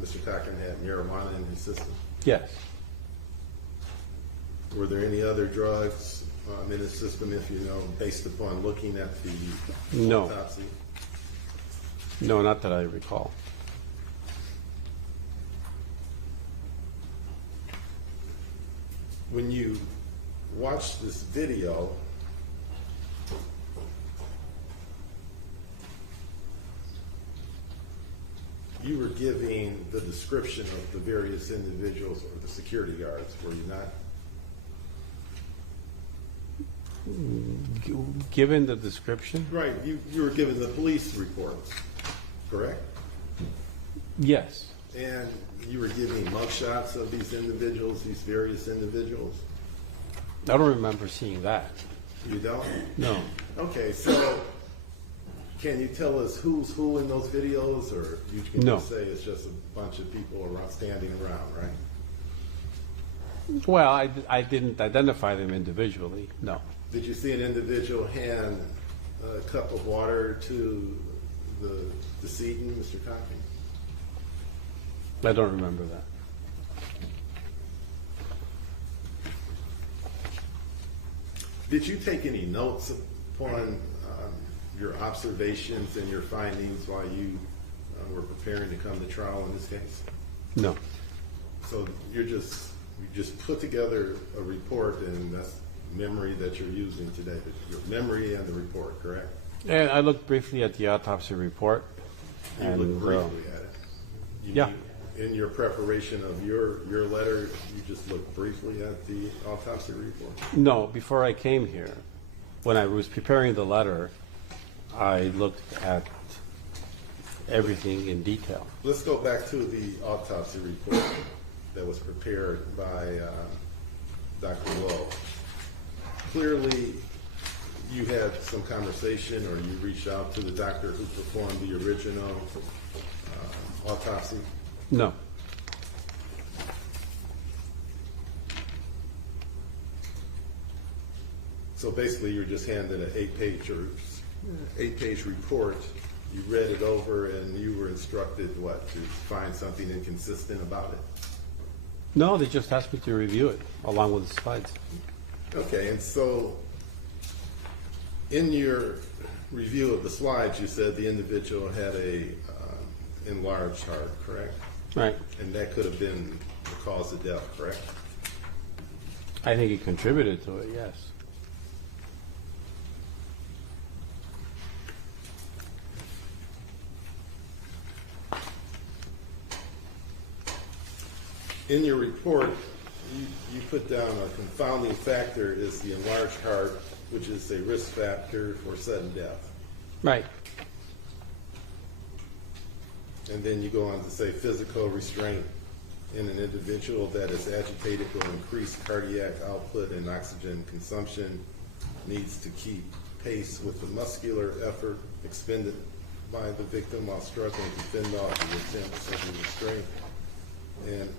Mr. Cochran had marijuana in his system? Yes. Were there any other drugs in his system, if you know, based upon looking at the No. autopsy? No, not that I recall. When you watch this video, you were giving the description of the various individuals or the security guards, were you not? Given the description? Right, you were given the police reports, correct? Yes. And you were giving mugshots of these individuals, these various individuals? I don't remember seeing that. You don't? No. Okay, so can you tell us who's who in those videos, or you can No. just say it's just a bunch of people around, standing around, right? Well, I didn't identify them individually, no. Did you see an individual hand a cup of water to the decedent, Mr. Cochran? I don't remember that. Did you take any notes upon your observations and your findings while you were preparing to come to trial in this case? No. So you just put together a report, and that's memory that you're using today, your memory and the report, correct? And I looked briefly at the autopsy report. You And, looked briefly at it. yeah. In your preparation of your letter, you just looked briefly at the autopsy report? No, before I came here, when I was preparing the letter, I looked at everything in detail. Let's go back to the autopsy report that was prepared by Dr. Lowe. Clearly, you had some conversation, or you reached out to the doctor who performed the original autopsy. No. So basically, you're just handed an 8-page report. You read it over, and you were instructed what, to find something inconsistent about it? No, they just asked me to review it along with the slides. Okay, and so In your review of the slides, you said the individual had a enlarged heart, correct? Right. And that could have been the cause of death, correct? I think it contributed to it, yes. In your report, you put down a confounding factor is the enlarged heart, which is a risk factor for sudden death. Right. And then you go on to say physical restraint in an individual that is agitated will increase cardiac output and oxygen consumption, needs to keep pace with the muscular effort expended by the victim while struggling to fend off the attempts of the restraint, and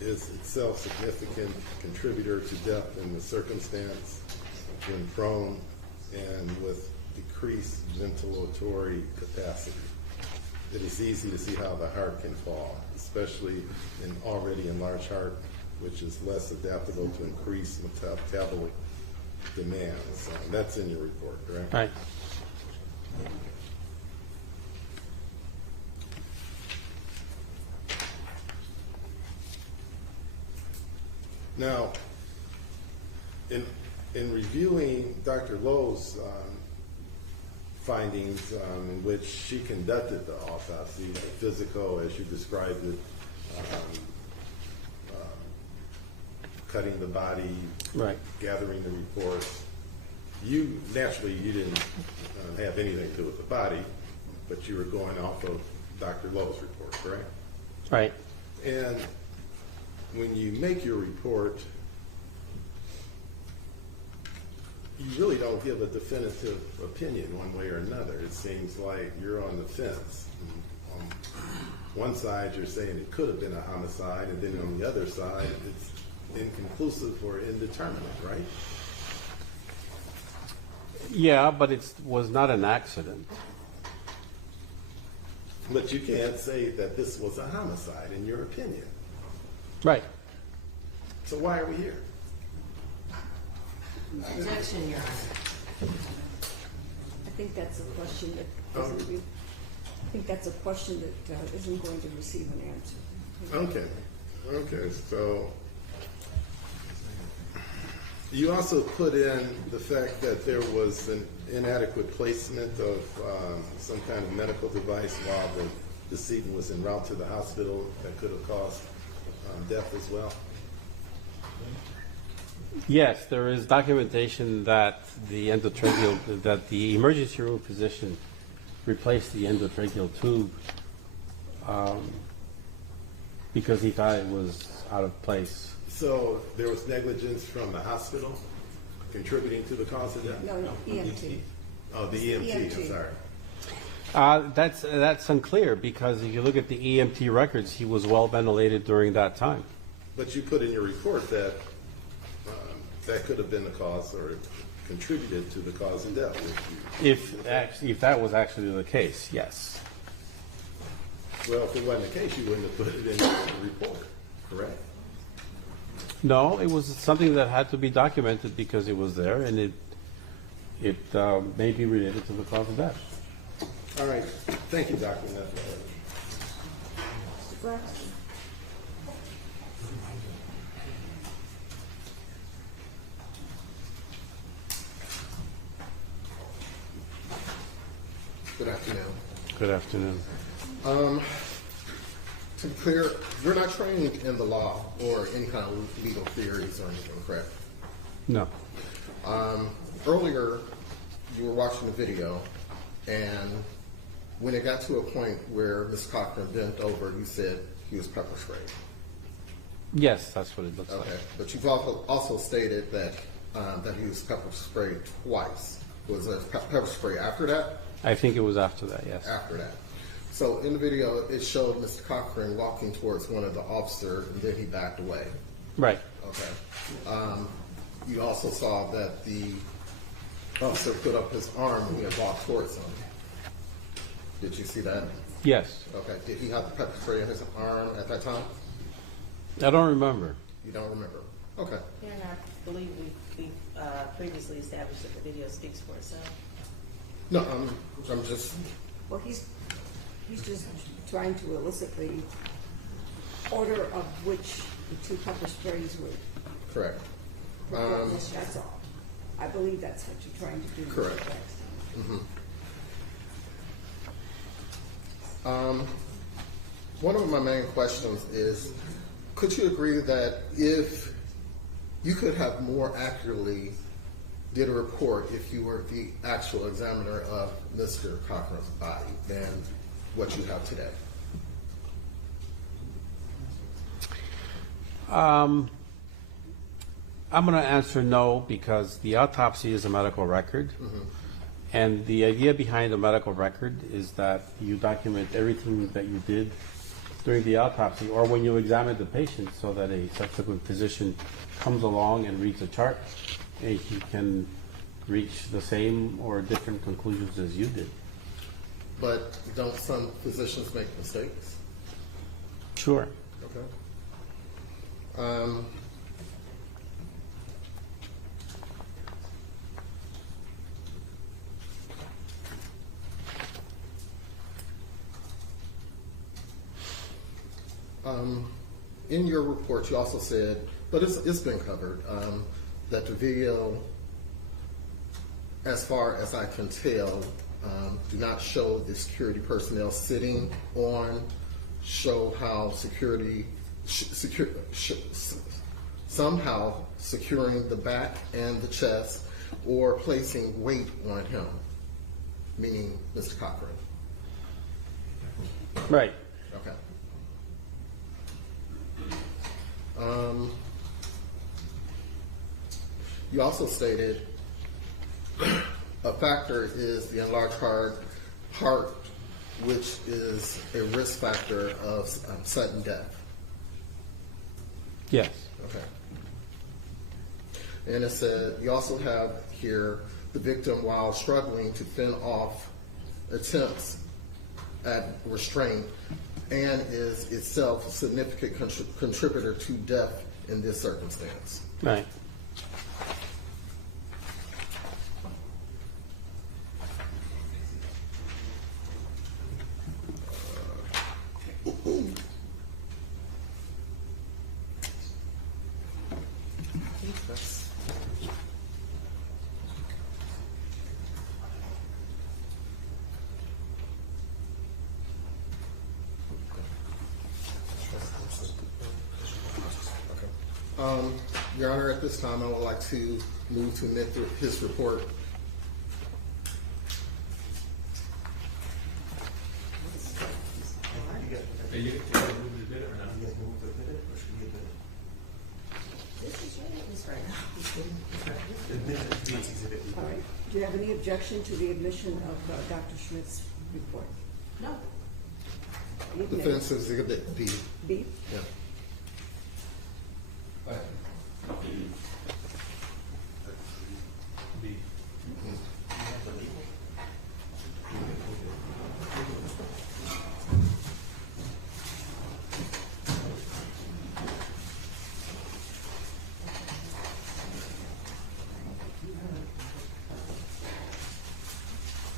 is itself significant contributor to death in the circumstance when prone and with decreased ventilatory capacity. It is easy to see how the heart can fall, especially in already enlarged heart, which is less adaptable to increased metabolic demands. That's in your report, correct? Right. Now, in reviewing Dr. Lowe's findings in which she conducted the autopsy, the physical, as you described it, cutting the body, Right. gathering the reports, you didn't have anything to do with the body, but you were going off of Dr. Lowe's report, correct? Right. And when you make your report, you really don't give a definitive opinion one way or another. It seems like you're on the fence. On one side, you're saying it could have been a homicide, and then on the other side, it's inconclusive or indeterminate, right? Yeah, but it was not an accident. But you can't say that this was a homicide, in your opinion. Right. So why are we here? Objection, Your Honor. I think that's a question that isn't, I think that's a question that isn't going to receive an answer. Okay, so you also put in the fact that there was an inadequate placement of some kind of medical device while the decedent was en route to the hospital that could have caused death as well. Yes, there is documentation that the endotracheal, that the emergency room physician replaced the endotracheal tube because he thought it was out of place. So there was negligence from the hospital contributing to the cause of death? No, EMT. Oh, the EMT, I'm EMT. sorry. That's unclear because if you look at the EMT records, he was well ventilated during that time. But you put in your report that that could have been the cause or contributed to the cause of death. If that was actually the case, yes. Well, if it wasn't the case, you wouldn't have put it in your report, correct? No, it was something that had to be documented because it was there, and it may be related to the cause of death. All right. Thank you, Dr. Neff. Mr. Braxton. Good afternoon. Good afternoon. To be clear, you're not trained in the law or any kind of legal theories or anything, correct? No. Earlier, you were watching the video, and when it got to a point where Ms. Cochran bent over, you said he was pepper sprayed. Yes, that's what it looks Okay, like. but you've also stated that that he was pepper sprayed twice. Was there pepper spray after that? I think it was after that, yes. After that. So in the video, it showed Mr. Cochran walking towards one of the officers, and then he backed away. Right. Okay. You also saw that the officer put up his arm when he had walked towards him. Did you see that? Yes. Okay. Did he have the pepper spray in his arm at that time? I don't remember. You don't remember? Okay. They're not believe we previously established that the video speaks for itself. No, I'm just, Well, he's just trying to elicit the order of which the two pepper sprays were. correct. That's all. I believe that's what you're trying to do. Correct. One of my main questions is, could you agree that if you could have more accurately did a report if you were the actual examiner of Mr. Cochran's body than what you have today? I'm going to answer no, because the autopsy is a medical record. And the idea behind a medical record is that you document everything that you did during the autopsy or when you examine the patient, so that a subsequent physician comes along and reads a chart and he can reach the same or different conclusions as you did. But don't some physicians make mistakes? Sure. Okay. In your report, you also said, but it's been covered, that the video, as far as I can tell, do not show the security personnel sitting on, show how somehow securing the back and the chest or placing weight on him, meaning Mr. Cochran. Right. Okay. You also stated a factor is the enlarged heart, which is a risk factor of sudden death. Yes. Okay. And it said you also have here the victim, while struggling to fend off attempts at restraint, and is itself a significant contributor to death in this circumstance. Right. Your Honor, at this time, I would like to move to admit his report. All right. Do you have any objection to the admission of Dr. Schmidt's report? No. You admit it. Defense Exhibit B. B? Yeah.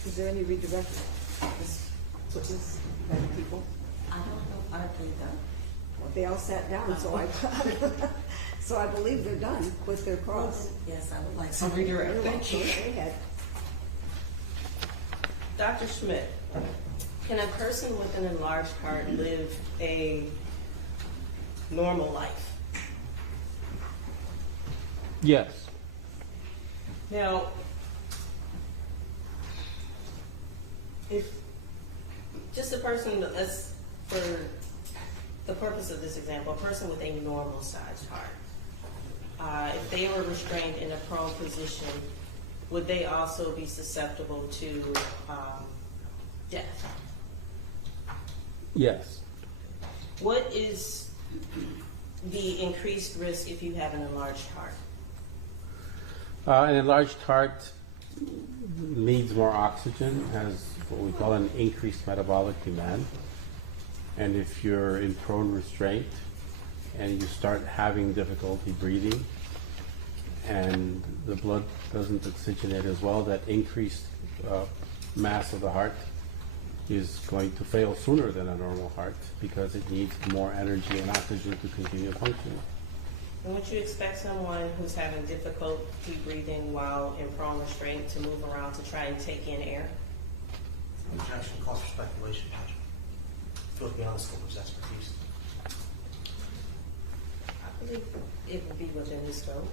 Is there any redirect this witness by the people? I don't know. I believe that. Well, they all sat down, so I, so I believe they're done with their cross. Yes, I would like some redirect. Thank you. Go ahead. Dr. Schmidt, can a person with an enlarged heart live a normal life? Yes. Now, if just a person, let's, for the purpose of this example, a person with a normal sized heart, if they were restrained in a prone position, would they also be susceptible to death? Yes. What is the increased risk if you have an enlarged heart? An enlarged heart needs more oxygen, has what we call an increased metabolic demand. And if you're in prone restraint and you start having difficulty breathing, and the blood doesn't oxygenate as well, that increased mass of the heart is going to fail sooner than a normal heart because it needs more energy and oxygen to continue functioning. And would you expect someone who's having difficulty breathing while in prone restraint to move around to try and take in air? Objection calls for speculation, Judge. It goes beyond the scope of his expertise. I believe it would be within his scope.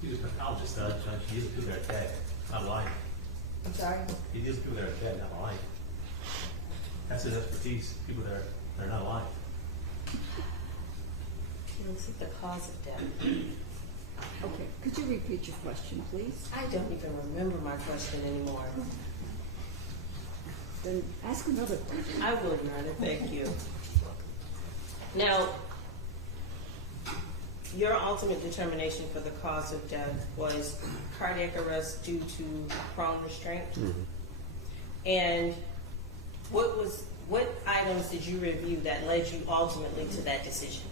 He's a pathologist, Judge. He deals with people that are dead, not alive. I'm sorry? He deals with people that are dead, not alive. That's his expertise, people that are not alive. He looks at the cause of death. Okay, could you repeat your question, please? I don't even remember my question anymore. Then ask another question. I will, Your Honor. Thank you. Now, your ultimate determination for the cause of death was cardiac arrest due to prone restraint. And what items did you review that led you ultimately to that decision?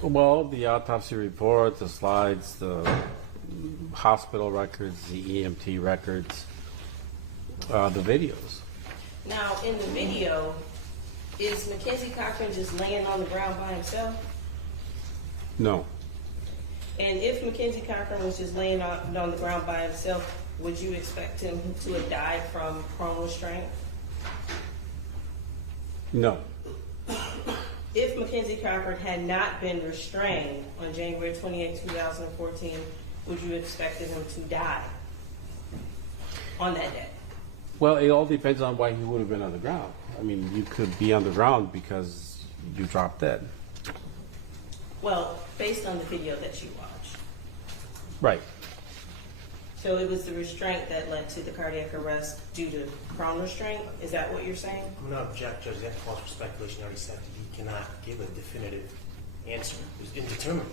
Well, the autopsy report, the slides, the hospital records, the EMT records, the videos. Now, in the video, is Mackenzie Cochran just laying on the ground by himself? No. And if Mackenzie Cochran was just laying on the ground by himself, would you expect him to have died from prone restraint? No. If Mackenzie Cochran had not been restrained on January 28, 2014, would you expect him to die on that day? Well, it all depends on why he would have been on the ground. I mean, you could be on the ground because you dropped dead. Well, based on the video that you watched. Right. So it was the restraint that led to the cardiac arrest due to prone restraint? Is that what you're saying? I'm going to object, Judge. That calls for speculation. I already said that he cannot give a definitive answer. It was indeterminate.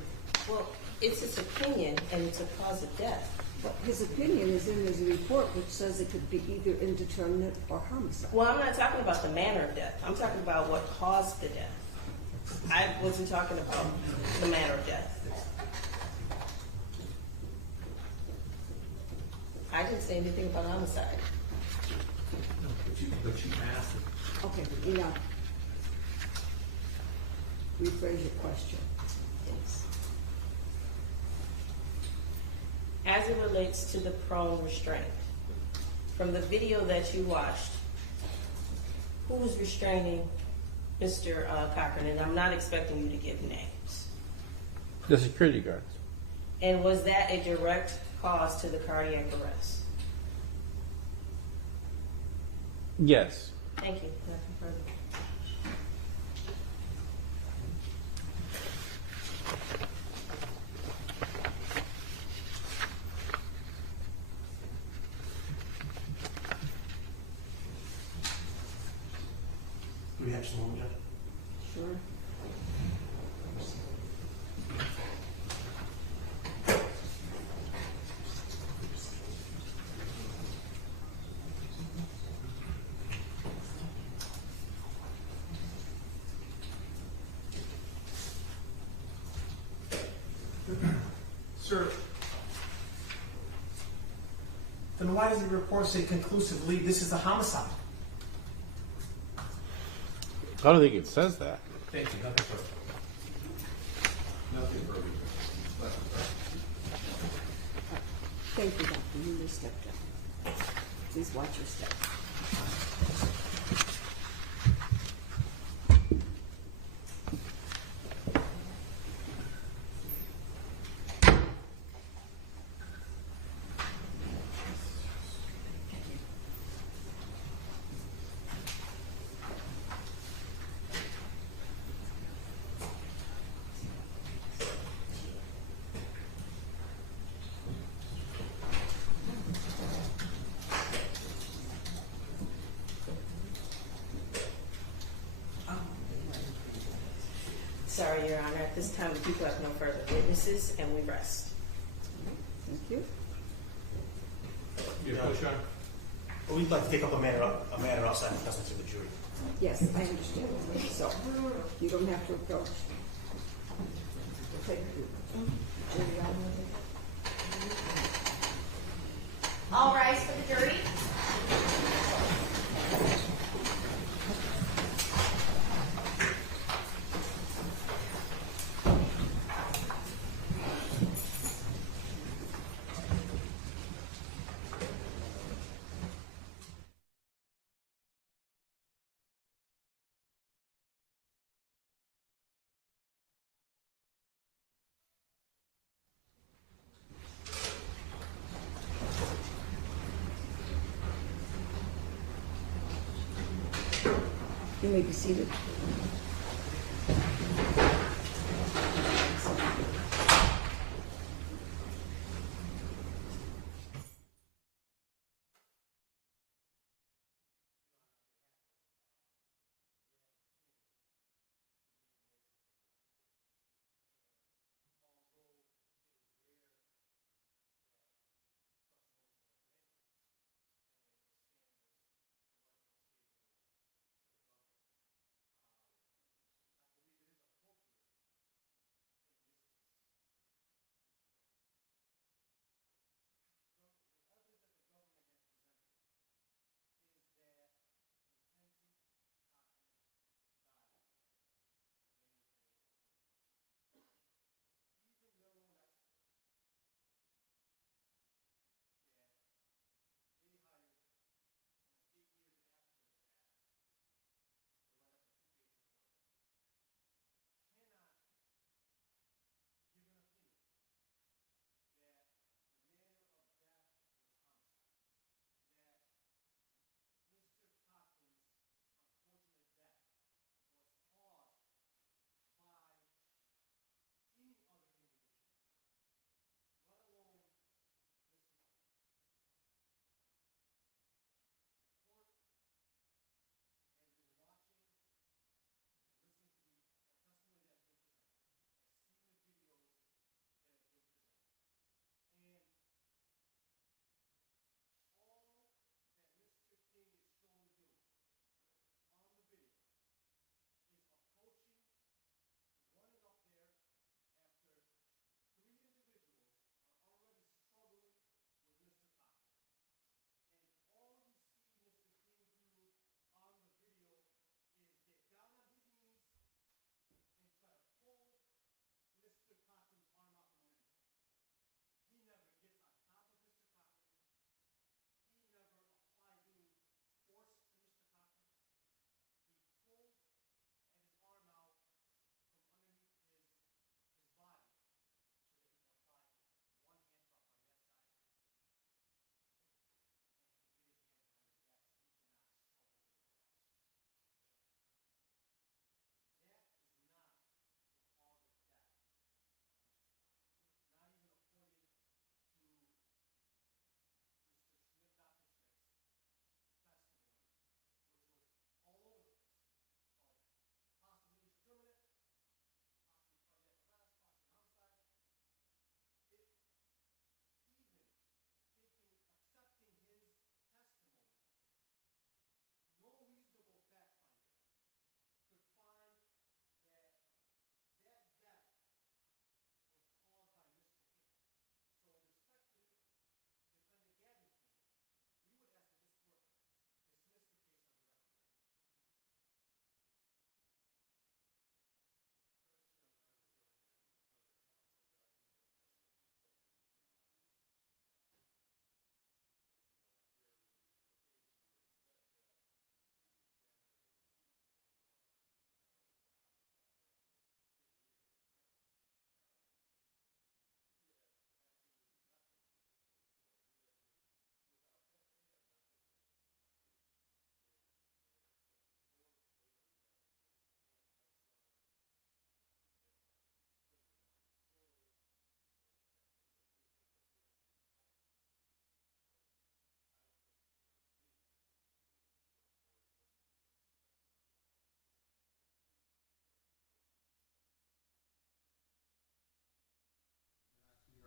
Well, it's his opinion, and it's a cause of death. But his opinion is in his report, which says it could be either indeterminate or homicide. Well, I'm not talking about the manner of death. I'm talking about what caused the death. I wasn't talking about the manner of death. I didn't say anything about homicide. But you asked. Okay, enough. Rephrase your question. Yes. As it relates to the prone restraint, from the video that you watched, who was restraining Mr. Cochran? And I'm not expecting you to give names. The security guards. And was that a direct cause to the cardiac arrest? Yes. Thank you. Nothing further. Do we have some more, Judge? Sure. Sir, then why does the report say conclusively this is a homicide? I don't think it says that. Thank you. Nothing further. Nothing further. Thank you, Doctor. You may step down. Please watch your step. Sorry, Your Honor. At this time, we do have no further witnesses, and we rest. Thank you. Your question? Well, we'd like to take up a matter outside the presence of the jury. Yes, I understand. So, you don't have to approach. take jury out. All rise for the jury. You may be seated.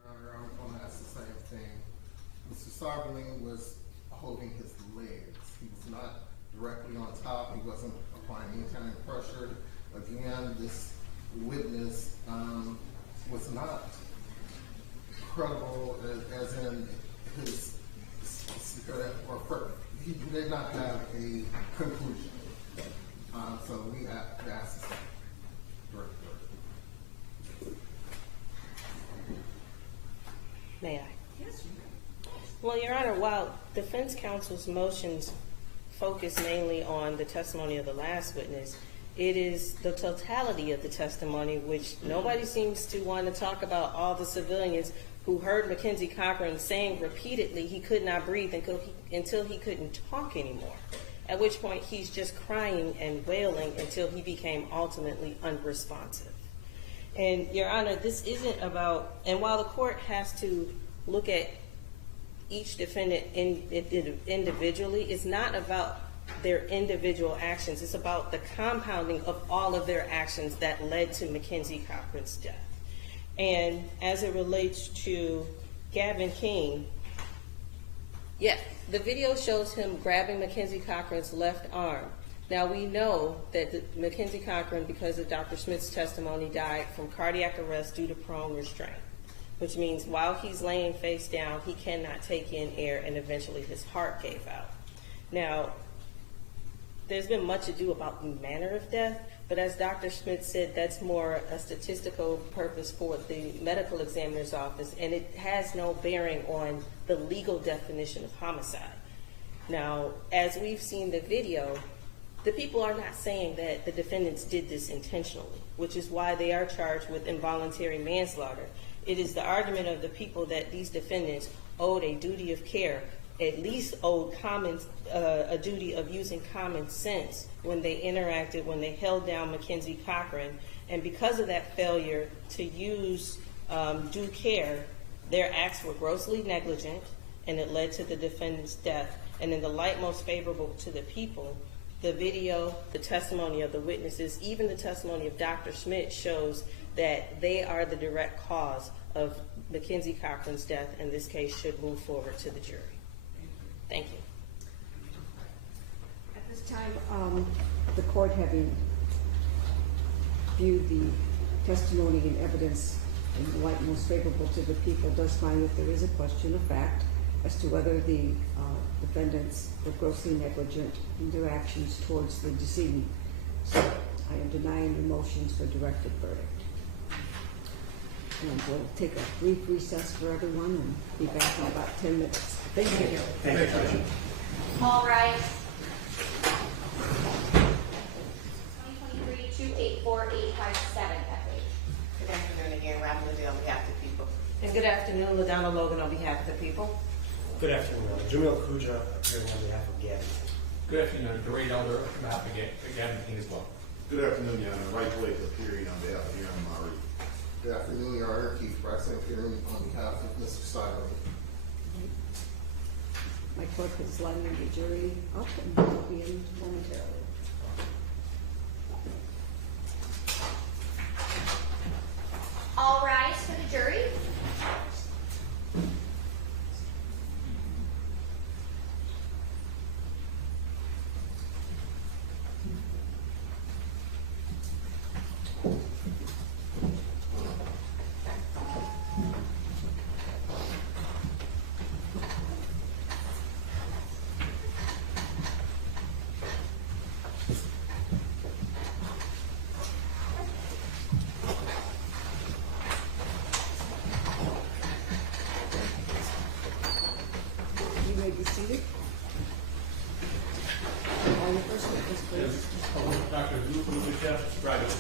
Your Honor, I'm going to ask the same thing. Mr. Sarberling was holding his legs. He was not directly on top. He wasn't applying any kind of pressure. Again, this witness was Your Honor, while defense counsel's motions focus mainly on the testimony of the last witness, it is the totality of the testimony, which nobody seems to want to talk about all the civilians who heard Mackenzie Cochran saying repeatedly he could not breathe until he couldn't talk anymore, at which point he's just crying and wailing until he became ultimately unresponsive. And, Your Honor, this isn't about, and while the court has to look at each defendant individually, it's not about their individual actions. It's about the compounding of all of their actions that led to Mackenzie Cochran's death. And as it relates to Gavin King, the video shows him grabbing Mackenzie Cochran's left arm. Now, we know that Mackenzie Cochran, because of Dr. Smith's testimony, died from cardiac arrest due to prone restraint, which means while he's laying face down, he cannot take in air, and eventually his heart gave out. Now, there's been much ado about the manner of death, but as Dr. Smith said, that's more a statistical purpose for the medical examiner's office, and it has no bearing on the legal definition of homicide. Now, as we've seen the video, the people are not saying that the defendants did this intentionally, which is why they are charged with involuntary manslaughter. It is the argument of the people that these defendants owed a duty of care, at least owed a duty of using common sense when they interacted, when they held down Mackenzie Cochran. And because of that failure to use due care, their acts were grossly negligent, and it led to the defendant's death. And in the light most favorable to the people, the video, the testimony of the witnesses, even the testimony of Dr. Smith shows that they are the direct cause of Mackenzie Cochran's death, and this case should move forward to the jury. Thank you. At this time, the court, having viewed the testimony and evidence in the light most favorable to the people, does find that there is a question of fact as to whether the defendants were grossly negligent in their actions towards the decedent. So I am denying the motions for directed verdict. And we'll take a brief recess for everyone and be back in about 10 minutes. Thank you. Thank you. All rise. 2023-284857, Kathleen. Good afternoon again, Robin Levy on behalf of the people. And good afternoon, LaDonna Logan on behalf of the people. Good afternoon, Jamil Khuja, appearing on behalf of Gavin. Good afternoon, Great Elder, on behalf of Gavin King as well. Good afternoon, Your Honor. Right Blake appearing on behalf of Aaron Murray. Good afternoon, Your Honor. Keith Braxton appearing on behalf of Mr. Simon. My clerk is lining the jury up and will be in momentarily. All rise for the jury. You may be seated. Call your first witness, please. Dr. Lucia Dragovich.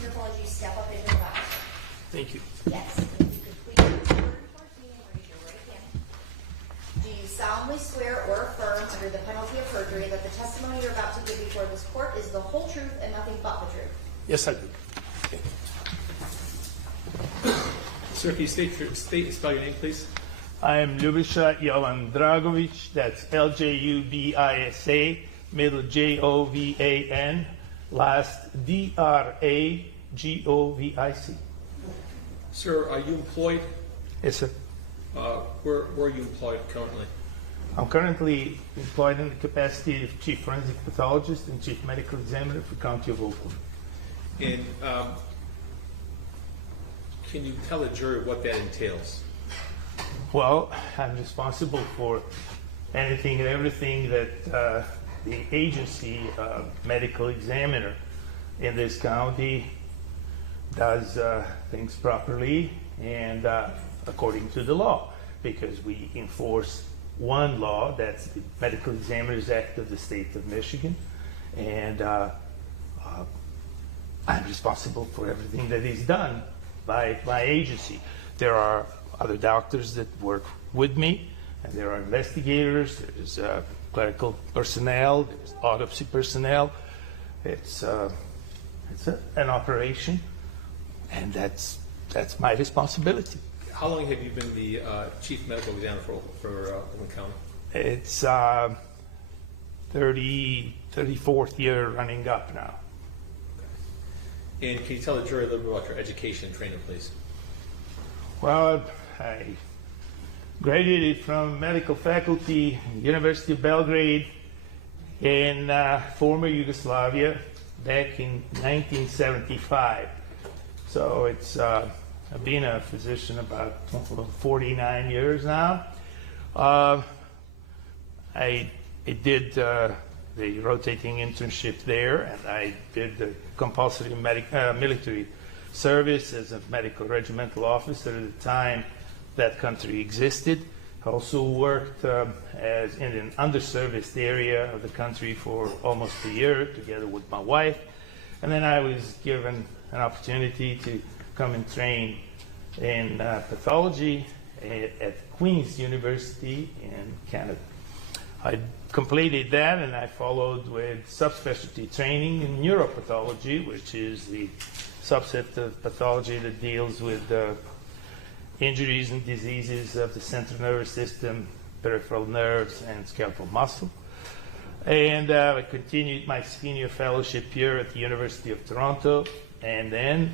Your apologies, step up into the box. Thank you. Yes. If you could please repeat towards me and raise your right hand. Do you solemnly swear or affirm under the penalty of perjury that the testimony you're about to give before this court is the whole truth and nothing but the truth? Yes, I do. Sir, can you spell your name, please? I am Ljubisa Jovan Dragovic, that's Ljubisa, middle Jovan, last Dragovic. Sir, are you employed? Yes, sir. Where are you employed currently? I'm currently employed in the capacity of Chief Forensic Pathologist and Chief Medical Examiner for County of Oakland. And can you tell the jury what that entails? Well, I'm responsible for anything and everything that the agency medical examiner in this county does things properly and according to the law, because we enforce one law, that's the Medical Examiners Act of the state of Michigan, and I'm responsible for everything that is done by my agency. There are other doctors that work with me, and there are investigators, there's clerical personnel, there's autopsy personnel. It's an operation, and that's my responsibility. How long have you been the chief medical examiner for Oakland County? It's 34th year running up now. And can you tell the jury a little bit about your education and training, please? Well, I graduated from medical faculty, University of Belgrade in former Yugoslavia back in 1975. So it's I've been a physician about 49 years now. I did the rotating internship there, and I did the compulsory military service as a medical regimental officer at the time that country existed. I also worked as in an underserviced area of the country for almost a year together with my wife. And then I was given an opportunity to come and train in pathology at Queen's University in Canada. I completed that, and I followed with subspecialty training in neuropathology, which is the subset of pathology that deals with injuries and diseases of the central nervous system, peripheral nerves, and skeletal muscle. And I continued my senior fellowship here at the University of Toronto, and then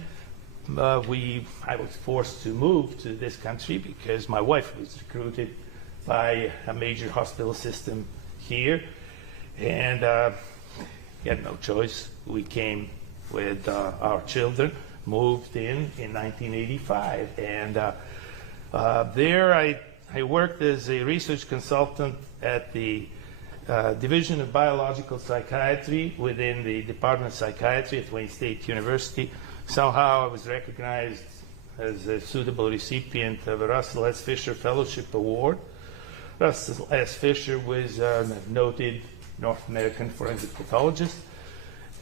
I was forced to move to this country because my wife was recruited by a major hospital system here, and we had no choice. We came with our children, moved in 1985, and there I worked as a research consultant at the Division of Biological Psychiatry within the Department of Psychiatry at Wayne State University. Somehow I was recognized as a suitable recipient of a Russell S. Fisher Fellowship Award. Russell S. Fisher was a noted North American forensic pathologist,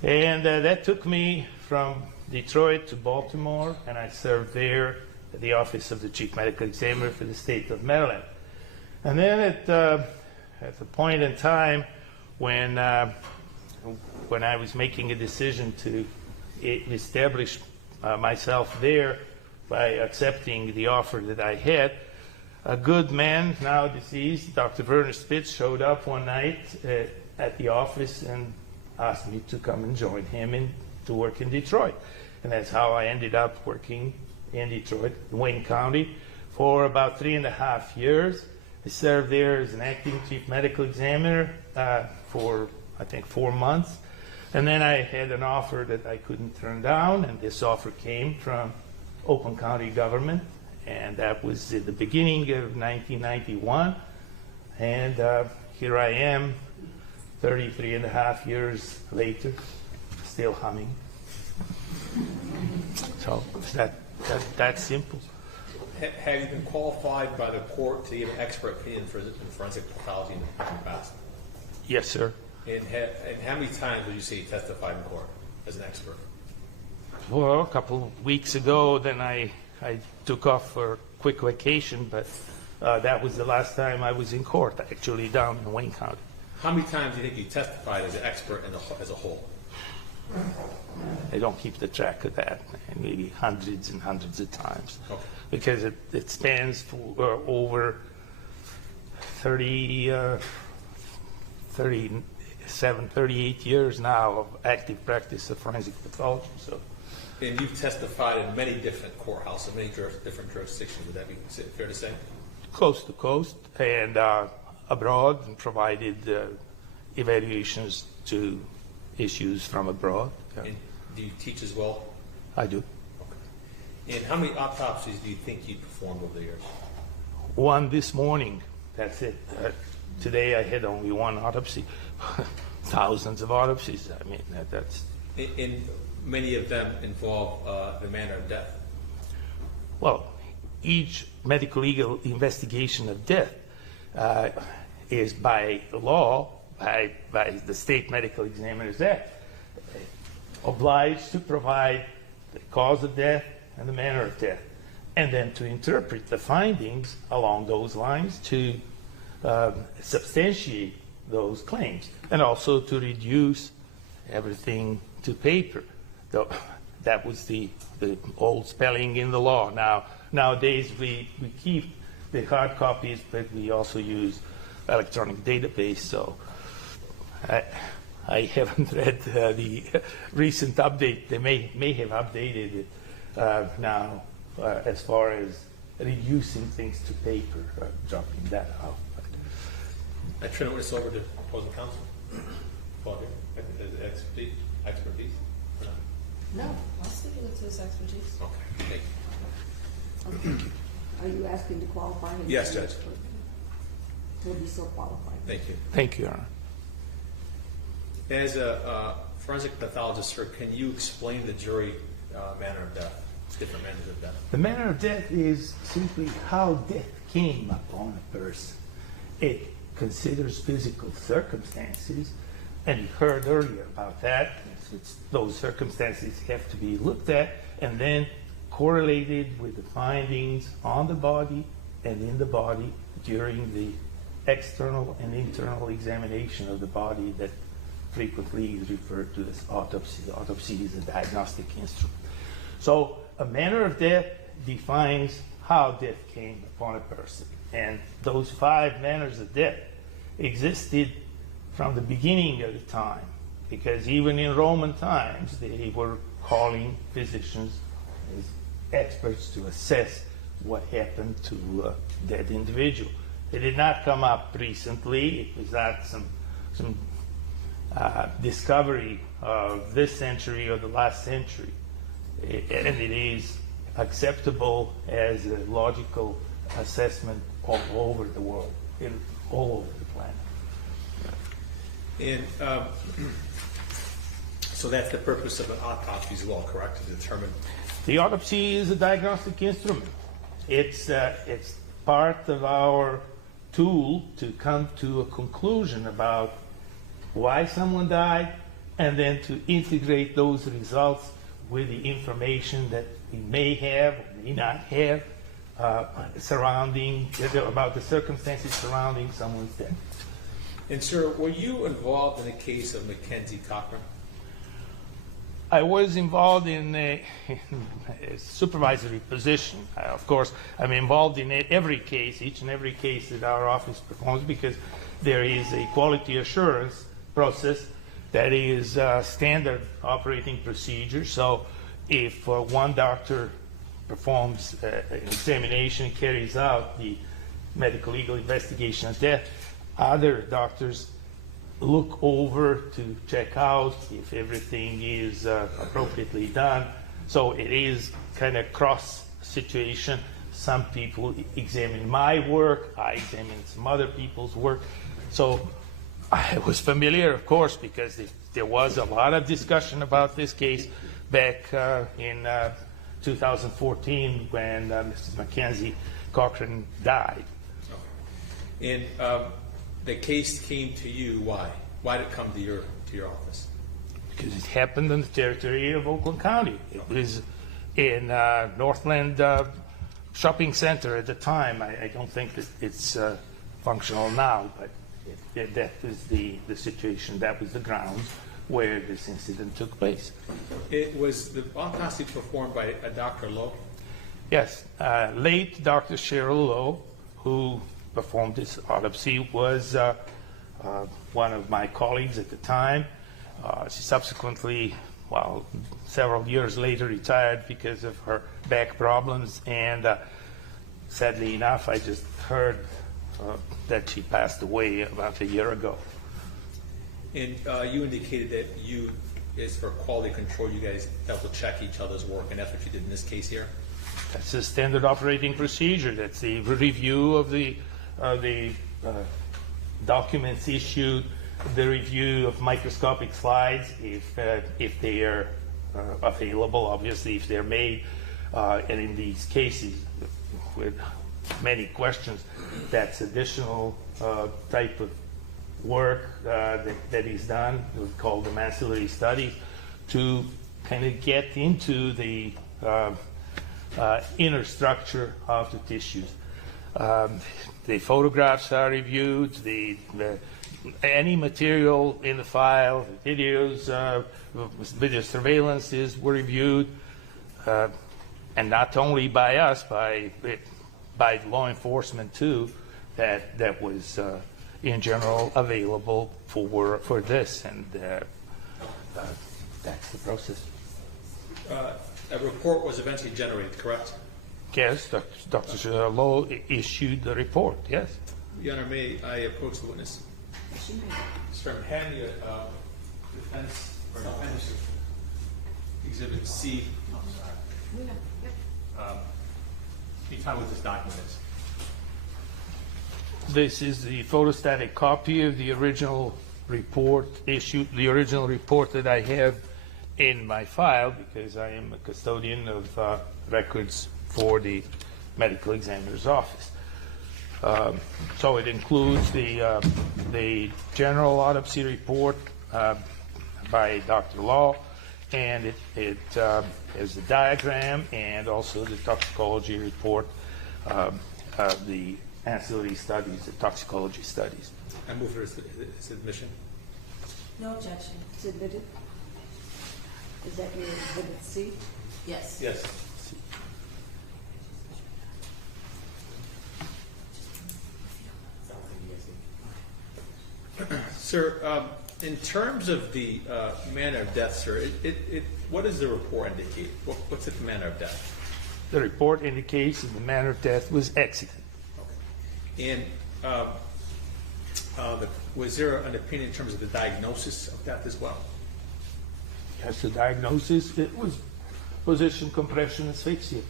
and that took me from Detroit to Baltimore, and I served there at the office of the Chief Medical Examiner for the state of Maryland. And then at the point in time when I was making a decision to establish myself there by accepting the offer that I had, a good man, now deceased, Dr. Werner Spitz, showed up one night at the office and asked me to come and join him to work in Detroit. And that's how I ended up working in Detroit, Wayne County, for about 3.5 years. I served there as an acting chief medical examiner for, I think, 4 months. And then I had an offer that I couldn't turn down, and this offer came from Oakland County government, and that was at the beginning of 1991. And here I am, 33.5 years later, still humming. So it's that simple. Have you been qualified by the court to give an expert opinion for forensic pathology in the past? Yes, sir. And how many times would you say you testified in court as an expert? Well, a couple of weeks ago, then I took off for a quick vacation, but that was the last time I was in court, actually, down in Wayne County. How many times do you think you testified as an expert as a whole? I don't keep the track of that, maybe hundreds and hundreds of times. Okay. Because it spans for over 38 years now of active practice of forensic pathology. So, and you've testified in many different courthouses, many different jurisdictions. Would that be fair to say? Coast to coast and abroad, and provided evaluations to issues from abroad. Yeah. And do you teach as well? I do. Okay. And how many autopsies do you think you performed over the years? One this morning. That's it. Today I had only one autopsy, thousands of autopsies. I mean, that's. In many of them involve the manner of death. Well, each medical legal investigation of death is by law, by the state medical examiner's act, obliged to provide the cause of death and the manner of death, and then to interpret the findings along those lines to substantiate those claims, and also to reduce everything to paper. That was the old spelling in the law. Nowadays we keep the hard copies, but we also use electronic database. So I haven't read the recent update. They may have updated it now as far as reducing things to paper, dropping that out. I turn over this over to opposing counsel. Paul, here, expertise. No, I'll stick with his expertise. Okay, thank you. Okay. Are you asking to qualify him? Yes, Judge. Will be so qualified. Thank you. Thank you, Your Honor. As a forensic pathologist, sir, can you explain the jury manner of death, different manners of death? The manner of death is simply how death came upon a person. It considers physical circumstances, and you heard earlier about that. Those circumstances have to be looked at and then correlated with the findings on the body and in the body during the external and internal examination of the body that frequently is referred to as autopsy. The autopsy is a diagnostic instrument. So a manner of death defines how death came upon a person. And those 5 manners of death existed from the beginning of the time, because even in Roman times, they were calling physicians as experts to assess what happened to a dead individual. It did not come up recently. It was not some discovery of this century or the last century. And it is acceptable as a logical assessment all over the world, all over the planet. And so that's the purpose of an autopsy as well, correct? To determine. The autopsy is a diagnostic instrument. It's part of our tool to come to a conclusion about why someone died, and then to integrate those results with the information that we may have or may not have about the circumstances surrounding someone's death. And sir, were you involved in the case of Mackenzie Cochran? I was involved in a supervisory position. Of course, I'm involved in every case, each and every case that our office performs, because there is a quality assurance process that is standard operating procedure. So if one doctor performs an examination and carries out the medical legal investigation of death, other doctors look over to check out if everything is appropriately done. So it is kind of cross situation. Some people examine my work, I examine some other people's work. So I was familiar, of course, because there was a lot of discussion about this case back in 2014 when Mrs. Mackenzie Cochran died. And the case came to you, why? Why did it come to your office? Because it happened in the territory of Oakland County. It was in Northland Shopping Center at the time. I don't think that it's functional now, but that was the situation. That was the grounds where this incident took place. It was the autopsy performed by a Dr. Lowe? Yes, late Dr. Cheryl Lowe, who performed this autopsy, was one of my colleagues at the time. She subsequently, several years later, retired because of her back problems, and sadly enough, I just heard that she passed away about a year ago. And you indicated that you, as for quality control, you guys double check each other's work, and that's what you did in this case here? That's a standard operating procedure. That's the review of the documents issued, the review of microscopic slides, if they are available, obviously, if they're made, and in these cases with many questions, that's additional type of work that is done. We call them ancillary studies to kind of get into the inner structure of the tissues. The photographs are reviewed, any material in the file, videos, video surveillances were reviewed, and not only by us, by law enforcement too, that was in general available for this, and that's the process. A report was eventually generated, correct? Yes, Dr. Lowe issued the report, yes. Your Honor, may I approach the witness? Sir, hand me a defense or defense exhibit C. Can you tell me what this document is? This is the photostatic copy of the original report issued, the original report that I have in my file, because I am a custodian of records for the medical examiner's office. So it includes the general autopsy report by Dr. Law, and it has the diagram and also the toxicology report, the ancillary studies, the toxicology studies. I move for his admission. No objection. Submitted. Is that your exhibit C? Yes. Yes. Sir, in terms of the manner of death, sir, what does the report indicate? What's the manner of death? The report indicates that the manner of death was accident. And was there an opinion in terms of the diagnosis of death as well? As the diagnosis, it was position compression asphyxia.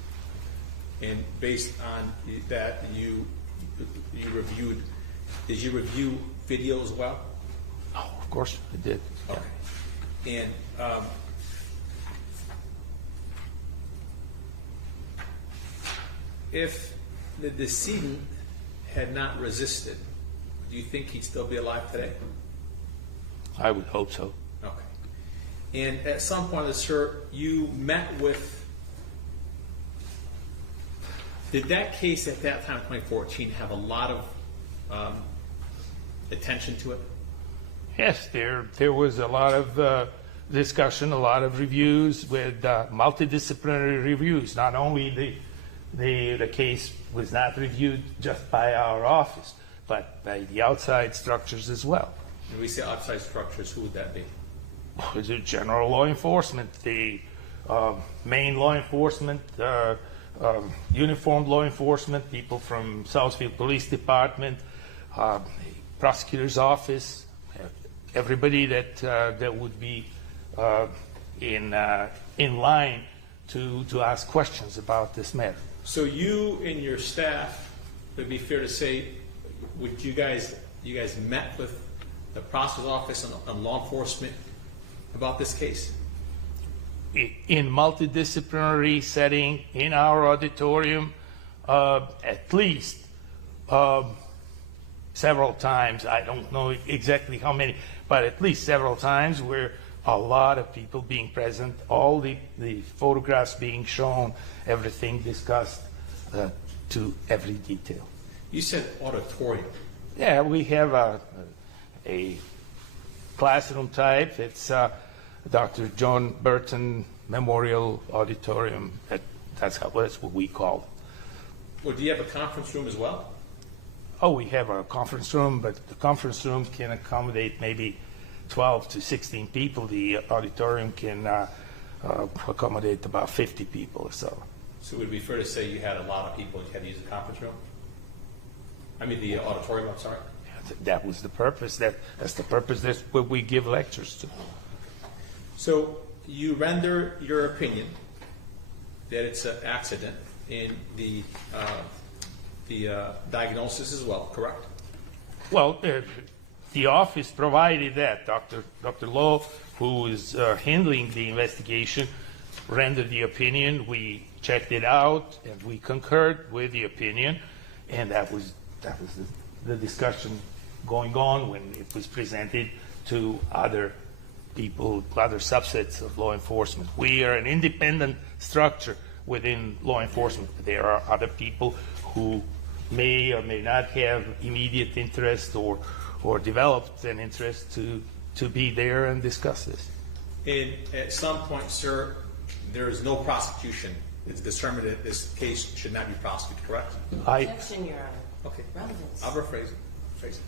And based on that, you reviewed, did you review video as well? Oh, of course I did. Okay. And if the decedent had not resisted, do you think he'd still be alive today? I would hope so. Okay. And at some point, sir, you met with, did that case at that time, 2014, have a lot of attention to it? Yes, there was a lot of discussion, a lot of reviews with multidisciplinary reviews. Not only the case was not reviewed just by our office, but by the outside structures as well. When we say outside structures, who would that be? The general law enforcement, the main law enforcement, uniformed law enforcement, people from Southfield Police Department, the prosecutor's office, everybody that would be in line to ask questions about this matter. So you and your staff, would it be fair to say, would you guys met with the prosecutor's office and law enforcement about this case? In multidisciplinary setting, in our auditorium, at least several times. I don't know exactly how many, but at least several times where a lot of people being present, all the photographs being shown, everything discussed to every detail. You said auditorium. Yeah, we have a classroom type. It's Dr. John Burton Memorial Auditorium. That's what we call it. Well, do you have a conference room as well? Oh, we have a conference room, but the conference room can accommodate maybe 12 to 16 people. The auditorium can accommodate about 50 people or so. So would it be fair to say you had a lot of people you had to use the conference room? I mean the auditorium, I'm sorry. That was the purpose. That's the purpose. That's what we give lectures to. So you render your opinion that it's an accident in the diagnosis as well, correct? Well, the office provided that. Dr. Lowe, who is handling the investigation, rendered the opinion. We checked it out, and we concurred with the opinion, and that was the discussion going on when it was presented to other people, other subsets of law enforcement. We are an independent structure within law enforcement. There are other people who may or may not have immediate interest or developed an interest to be there and discuss this. And at some point, sir, there is no prosecution. It's determined that this case should not be prosecuted, correct? Objection, Your Honor. Okay. Relevance. I'll rephrase it.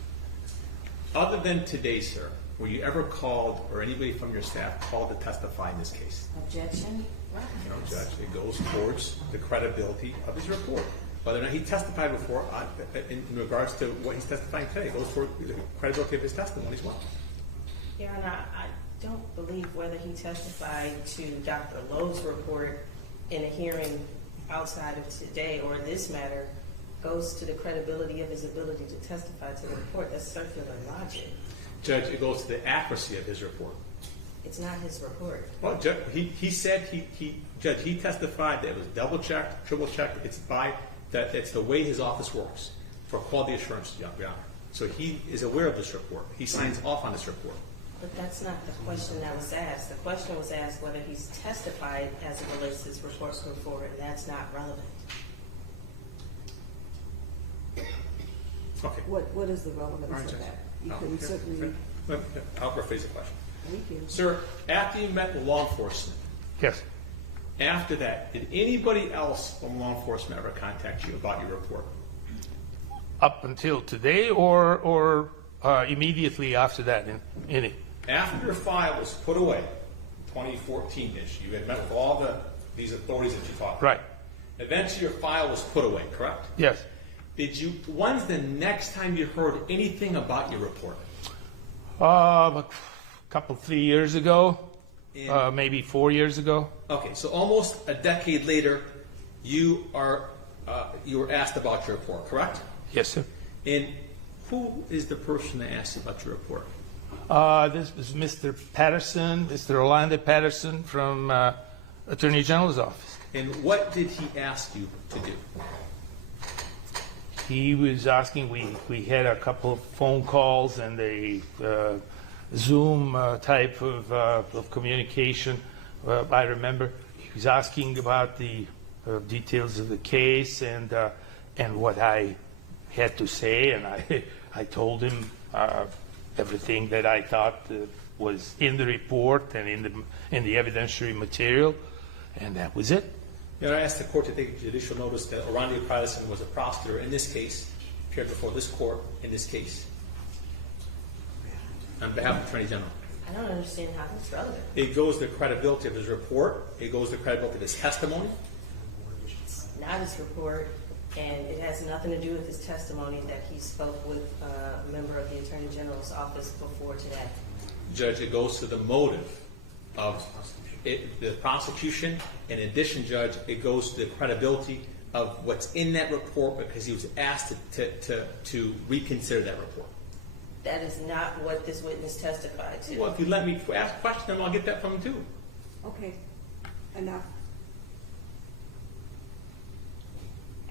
Other than today, sir, were you ever called, or anybody from your staff called to testify in this case? Objection. No, Judge, it goes towards the credibility of his report. Whether or not he testified before, in regards to what he's testifying today, it goes toward the credibility of his testimony as well. Your Honor, I don't believe whether he testified to Dr. Lowe's report in a hearing outside of today or this matter goes to the credibility of his ability to testify to the report. That's circular logic. Judge, it goes to the accuracy of his report. It's not his report. Well, Judge, he said Judge, he testified that it was double checked, triple checked. It's the way his office works for quality assurance, Your Honor. So he is aware of this report. He signs off on this report. But that's not the question that was asked. The question was asked whether he's testified as it relates to his report before, and that's not relevant. Okay. What is the relevance All right, of Judge. that? You No, can okay. certainly, I'll rephrase the question. thank you. Sir, after you met with law enforcement, Yes. after that, did anybody else from law enforcement ever contact you about your report? Up until today or immediately after that in it? After your file was put away, 2014-ish, you had met with all these authorities that you talked to. Right. Eventually, your file was put away, correct? Yes. When's the next time you heard anything about your report? A couple, 3 years ago, And- maybe 4 years ago. Okay, so almost a decade later, you were asked about your report, correct? Yes, sir. And who is the person that asked you about your report? This was Mr. Patterson, Mr. Orlando Patterson from Attorney General's office. And what did he ask you to do? He was asking, we had a couple of phone calls and a Zoom type of communication. I remember he was asking about the details of the case and what I had to say, and I told him everything that I thought was in the report and in the evidentiary material, and that was it. You know, I asked the court to take judicial notice that Orlando Patterson was a prosecutor in this case, appeared before this court in this case, on behalf of the Attorney General. I don't understand how that's relevant. It goes to the credibility of his report. It goes to the credibility of his testimony. It's not his report, and it has nothing to do with his testimony that he spoke with a member of the Attorney General's office before today. Judge, it goes to the motive of the prosecution. In addition, Judge, it goes to the credibility of what's in that report because he was asked to reconsider that report. That is not what this witness testified to. Well, if you let me ask questions, I'll get that from him too. Okay, enough.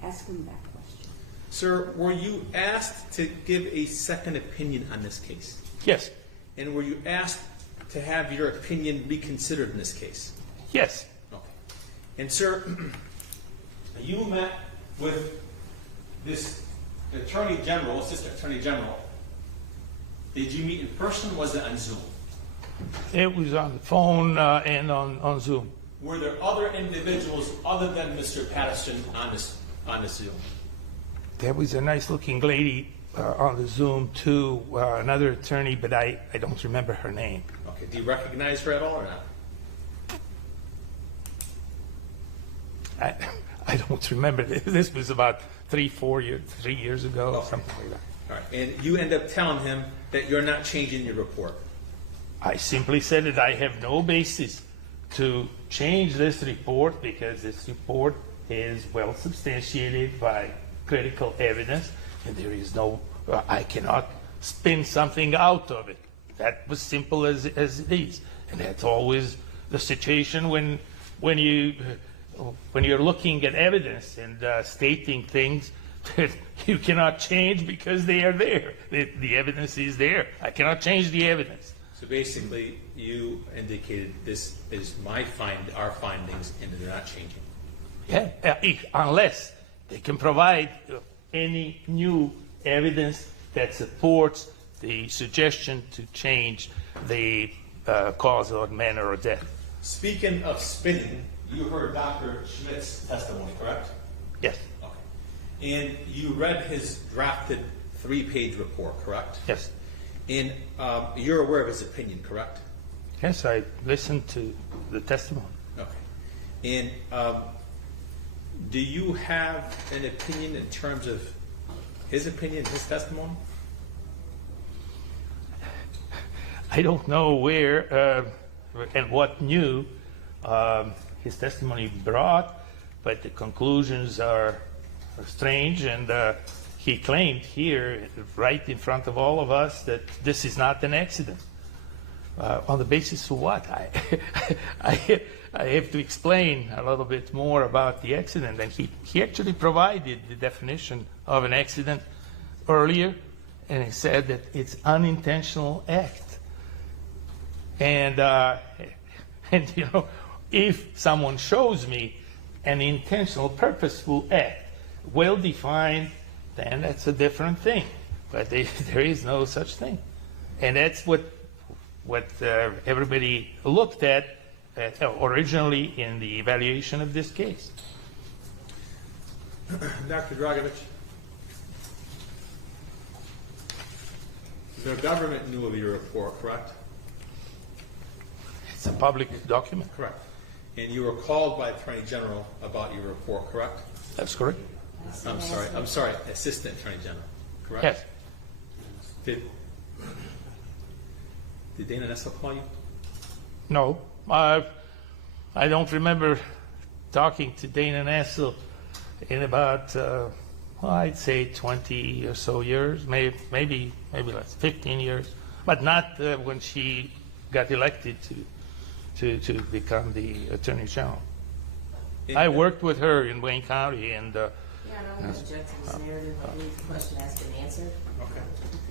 Ask him that question. Sir, were you asked to give a second opinion on this case? Yes. And were you asked to have your opinion reconsidered in this case? Yes. Okay. And sir, you met with this Attorney General, Assistant Attorney General. Did you meet in person? Was it on Zoom? It was on the phone and on Zoom. Were there other individuals other than Mr. Patterson on this Zoom? There was a nice-looking lady on the Zoom too, another attorney, but I don't remember her name. Okay. Do you recognize her at all or not? I don't remember. This was about 3 years ago, Okay. something like that. All right. And you end up telling him that you're not changing your report. I simply said that I have no basis to change this report because this report is well substantiated by critical evidence, and there is no, I cannot spin something out of it. That was simple as it is. And that's always the situation when you're looking at evidence and stating things that you cannot change because they are there. The evidence is there. I cannot change the evidence. So basically, you indicated this is our findings, and they're not changing. Yeah, unless they can provide any new evidence that supports the suggestion to change the cause or manner of death. Speaking of spinning, you heard Dr. Schmidt's testimony, correct? Yes. Okay. And you read his drafted 3-page report, correct? Yes. And you're aware of his opinion, correct? Yes, I listened to the testimony. Okay. And do you have an opinion in terms of his opinion, his testimony? I don't know where and what new his testimony brought, but the conclusions are strange, and he claimed here, right in front of all of us, that this is not an accident. On the basis of what? I have to explain a little bit more about the accident, and he actually provided the definition of an accident earlier, and he said that it's unintentional act. And you know, if someone shows me an intentional, purposeful act, well defined, then that's a different thing. But there is no such thing, and that's what everybody looked at originally in the evaluation of this case. Dr. Dragovich, the government knew of your report, correct? It's a public document. Correct. And you were called by Attorney General about your report, correct? That's correct. I'm sorry, Assistant Attorney General, correct? Yes. Did Dana Nessel call you? No, I don't remember talking to Dana Nessel in about, I'd say 20 or so years, maybe less, 15 years, but not when she got elected to become the Attorney General. I worked with her in Wayne County, and Yeah, I don't object to this narrative. I believe the question has been answered. Okay.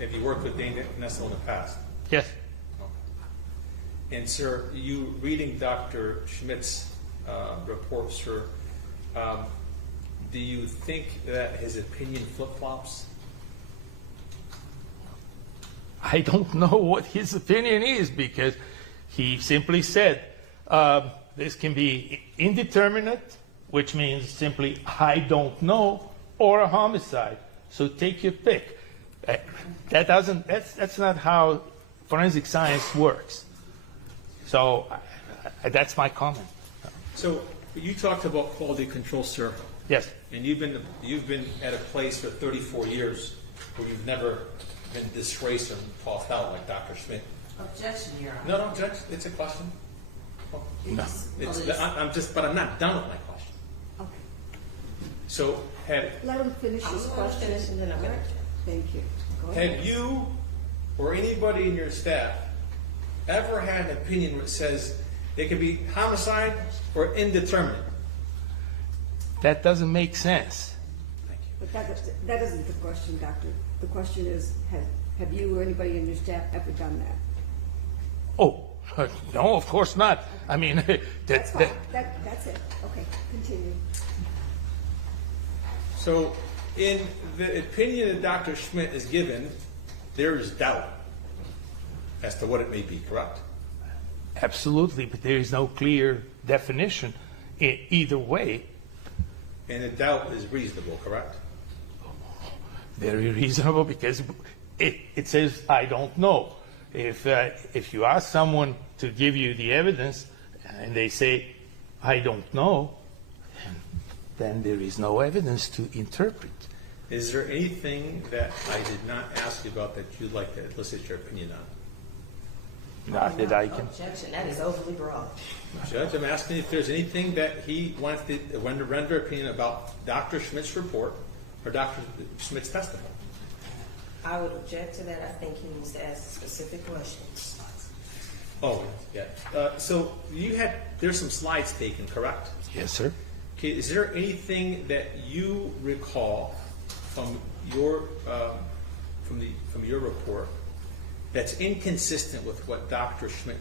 Have you worked with Dana Nessel in the past? yes, And sir, you reading Dr. Schmidt's report, sir, do you think that his opinion flip-flops? I don't know what his opinion is, because he simply said this can be indeterminate, which means simply I don't know, or a homicide. So take your pick. That's not how forensic science works. So that's my comment. So you talked about quality control, sir. Yes. And you've been at a place for 34 years where you've never been disgraced or tossed out like Dr. Schmidt. Objection, Your Honor. No, Judge, it's a question. No. But I'm not done with my question. Okay. So Let him finish his question. Finish, and then I'm going to object. Thank you. Go ahead. have you or anybody in your staff ever had an opinion which says it could be homicide or indeterminate? That doesn't make sense. But that isn't the question, Doctor. The question is, have you or anybody in your staff ever done that? Oh, no, of course not. I mean, That's fine. That's it. Okay, continue. So in the opinion that Dr. Schmidt is given, there is doubt as to what it may be, correct? absolutely, but there is no clear definition either way. And the doubt is reasonable, correct? Very reasonable, because it says, I don't know. If you ask someone to give you the evidence and they say, I don't know, then there is no evidence to interpret. Is there anything that I did not ask you about that you'd like to elicit your opinion on? Not that I can. Objection, that is overly broad. Judge, I'm asking if there's anything that he wants to render opinion about Dr. Schmidt's report or Dr. Schmidt's testimony. I would object to that. I think he needs to ask specific questions. Oh, yeah. So there's some slides taken, correct? Yes, sir. Okay, is there anything that you recall from your report that's inconsistent with what Dr. Schmidt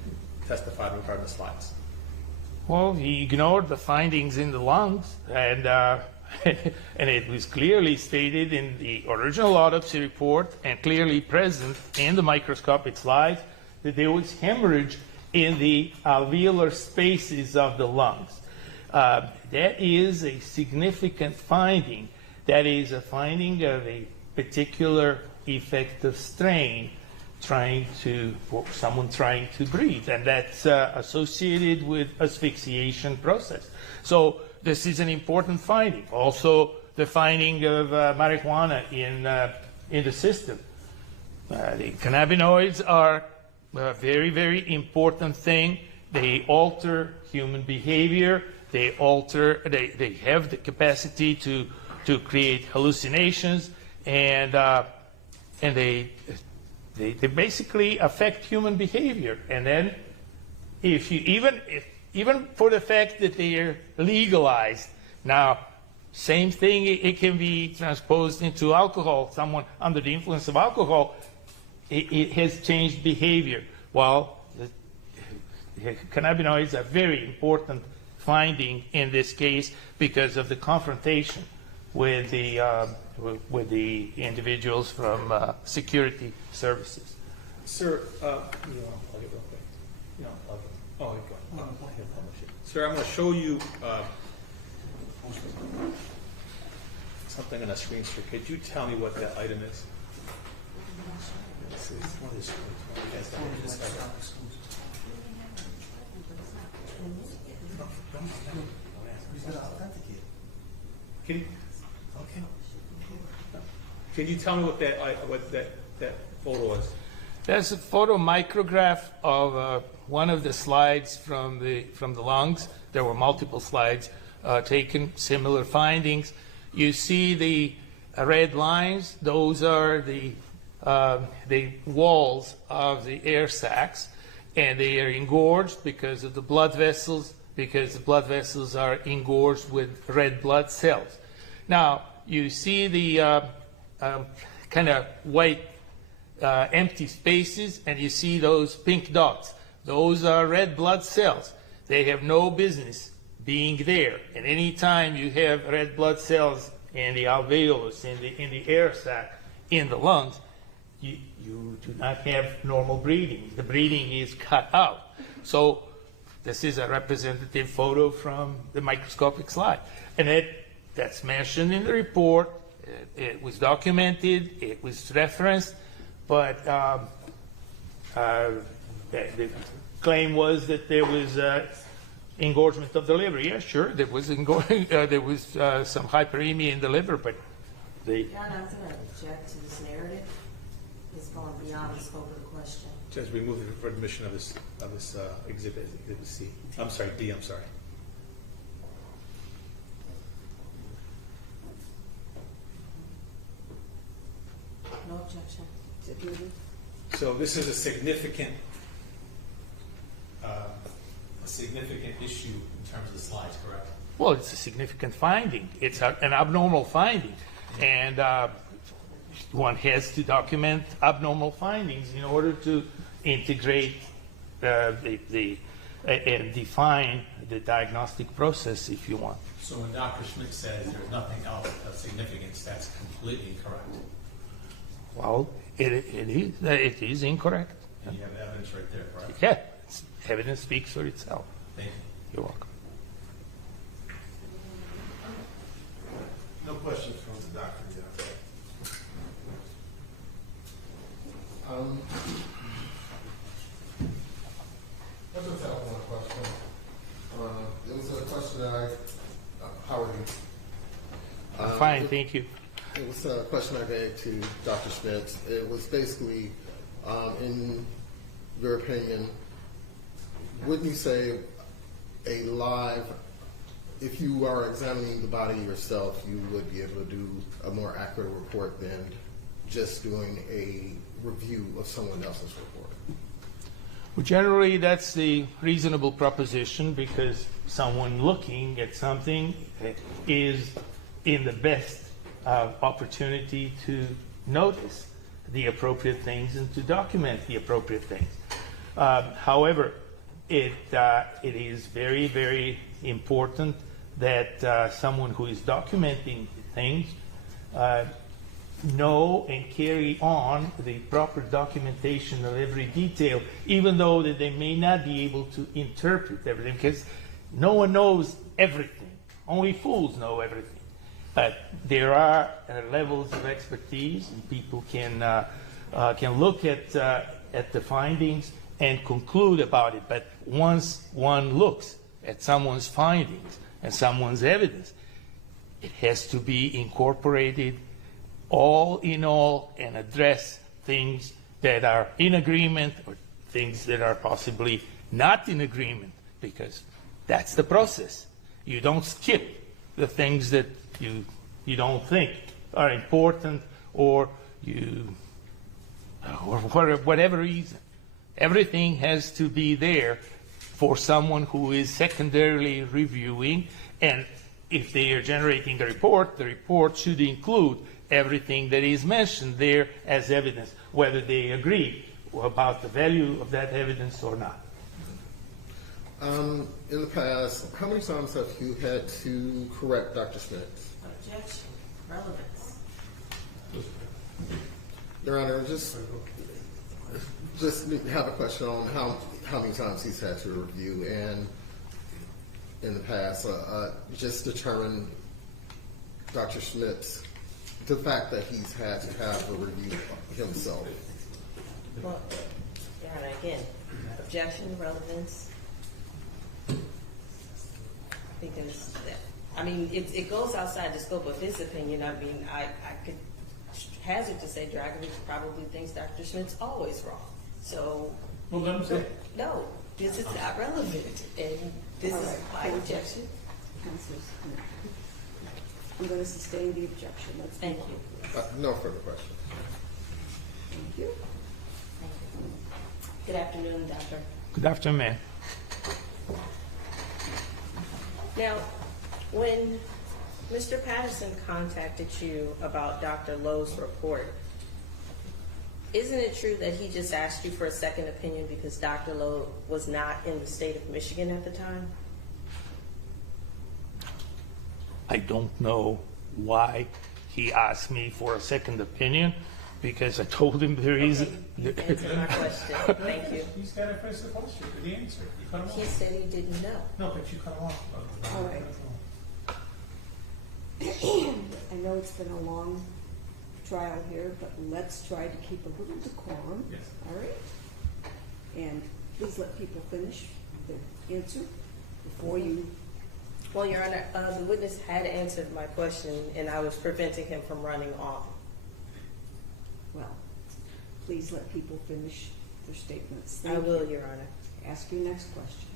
testified regarding the slides? Well, he ignored the findings in the lungs, and and it was clearly stated in the original autopsy report and clearly present in the microscopic slides that there was hemorrhage in the alveolar spaces of the lungs. That is a significant finding. That is a finding of a particular effective strain for someone trying to breathe, and that's associated with asphyxiation process. So this is an important finding. Also, the finding of marijuana in the system. The cannabinoids are a very, very important thing. They alter human behavior. They have the capacity to create hallucinations, and they basically affect human behavior. And then, even for the fact that they are legalized now, same thing. It can be transposed into alcohol. Someone under the influence of alcohol, it has changed behavior. Well, cannabinoids are very important finding in this case because of the confrontation with the individuals from security services. Sir, you want to plug it real quick? You don't plug it. Oh, go ahead. Sir, I'm going to show you something on a screen, sir. Could you tell me what that item is? It's one of these screens. Can you tell me what that photo is? That's a photo micrograph of one of the slides from the lungs. There were multiple slides taken, similar findings. You see the red lines; those are the walls of the air sacs, and they are engorged because of the blood vessels. Because the blood vessels are engorged with red blood cells. Now you see the kind of white empty spaces, and you see those pink dots. Those are red blood cells. They have no business being there. And any time you have red blood cells in the alveolus, in the air sac, in the lungs, you do not have normal breathing. The breathing is cut out. So this is a representative photo from the microscopic slide. And that's mentioned in the report. It was documented. It was referenced. But the claim was that there was engorgement of the liver. Yeah, sure, there was some hyperemia in the liver, but Your Honor, I'm going to object to this narrative. It's going beyond the scope of the question. Judge, we move for admission of this exhibit C. I'm sorry, D. I'm sorry. No objection. So this is a significant issue in terms of the slides, correct? well, it's a significant finding. It's an abnormal finding, and one has to document abnormal findings in order to integrate and define the diagnostic process, if you want. So when Dr. Schmidt says there's nothing else of significance, that's completely incorrect. Well, it is incorrect. And you have evidence right there, correct? Yeah, evidence speaks for itself. Thank you. You're welcome. No questions from the doctor yet. I just have one question. It was a question that how are you? I'm fine, thank you. It was a question I gave to Dr. Schmidt. It was basically, in your opinion, wouldn't you say if you are examining the body yourself, you would be able to do a more accurate report than just doing a review of someone else's report? Well, generally, that's the reasonable proposition because someone looking at something is in the best opportunity to notice the appropriate things and to document the appropriate things. However, it is very, very important that someone who is documenting things know and carry on the proper documentation of every detail, even though that they may not be able to interpret everything, because no one knows everything. Only fools know everything. But there are levels of expertise, and people can look at the findings and conclude about it. But once one looks at someone's findings and someone's evidence, it has to be incorporated all in all and address things that are in agreement or things that are possibly not in agreement, because that's the process. You don't skip the things that you don't think are important or for whatever reason. Everything has to be there for someone who is secondarily reviewing, and if they are generating a report, the report should include everything that is mentioned there as evidence, whether they agree about the value of that evidence or not. In the past, how many times have you had to correct Dr. Schmitz? Objection. Relevance. Your Honor, just have a question on how many times he's had to review, and in the past, just determine Dr. Schmitz, the fact that he's had to have a review himself. Well, Your Honor, again, objection, relevance. I think there's, I mean, it goes outside the scope of his opinion. I mean, I could hazard to say Dragovich probably thinks Dr. Schmitz always wrong. So, Well, let him say. no, this is not relevant, and this All is right, my thank you. objection. Councilors, I'm going to sustain the objection. Let's Thank move you. on. No further questions. Thank you. Good afternoon, Doctor. Good afternoon, ma'am. Now, when Mr. Patterson contacted you about Dr. Lowe's report, isn't it true that he just asked you for a second opinion because Dr. Lowe was not in the state of Michigan at the time? I don't know why he asked me for a second opinion, because I told him there is. You answered my question. Thank you. He's got to finish the question, the answer. You cut him He off. said he didn't know. No, but you cut him off. All right. I know it's been a long trial here, but let's try to keep a little decorum. Yes. All right? And please let people finish their answer before you. Well, Your Honor, the witness had answered my question, and I was preventing him from running off. Well, please let people finish their statements. I Thank will, you. Your Honor. Ask your next question.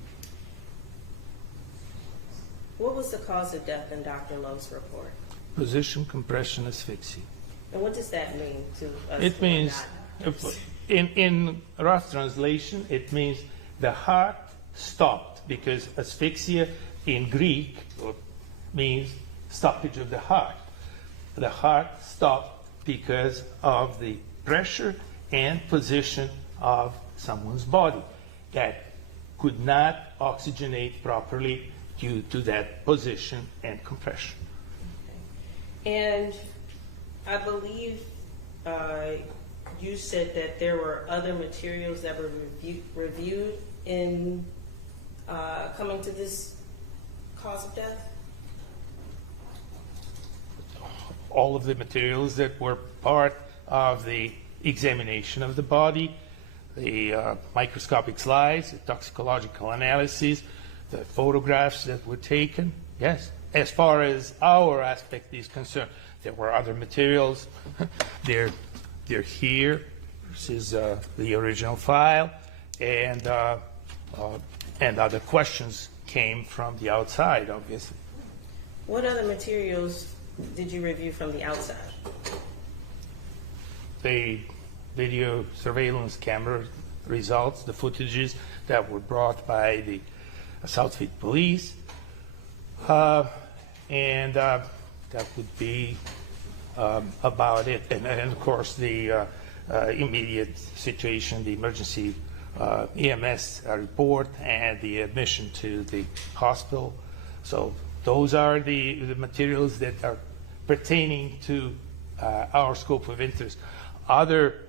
What was the cause of death in Dr. Lowe's report? Position compression asphyxia. And what does that mean to us? It who are means, not doctors? in rough translation, it means the heart stopped, because asphyxia in Greek means stoppage of the heart. The heart stopped because of the pressure and position of someone's body that could not oxygenate properly due to that position and compression. And I believe you said that there were other materials that were reviewed in coming to this cause of death? All of the materials that were part of the examination of the body, the microscopic slides, the toxicological analyses, the photographs that were taken. Yes, as far as our aspect is concerned, there were other materials. They're here. This is the original file, and other questions came from the outside, obviously. What other materials did you review from the outside? the video surveillance camera results, the footages that were brought by the Southfield Police. And that would be about it. And of course, the immediate situation, the emergency EMS report, and the admission to the hospital. So those are the materials that are pertaining to our scope of interest. Other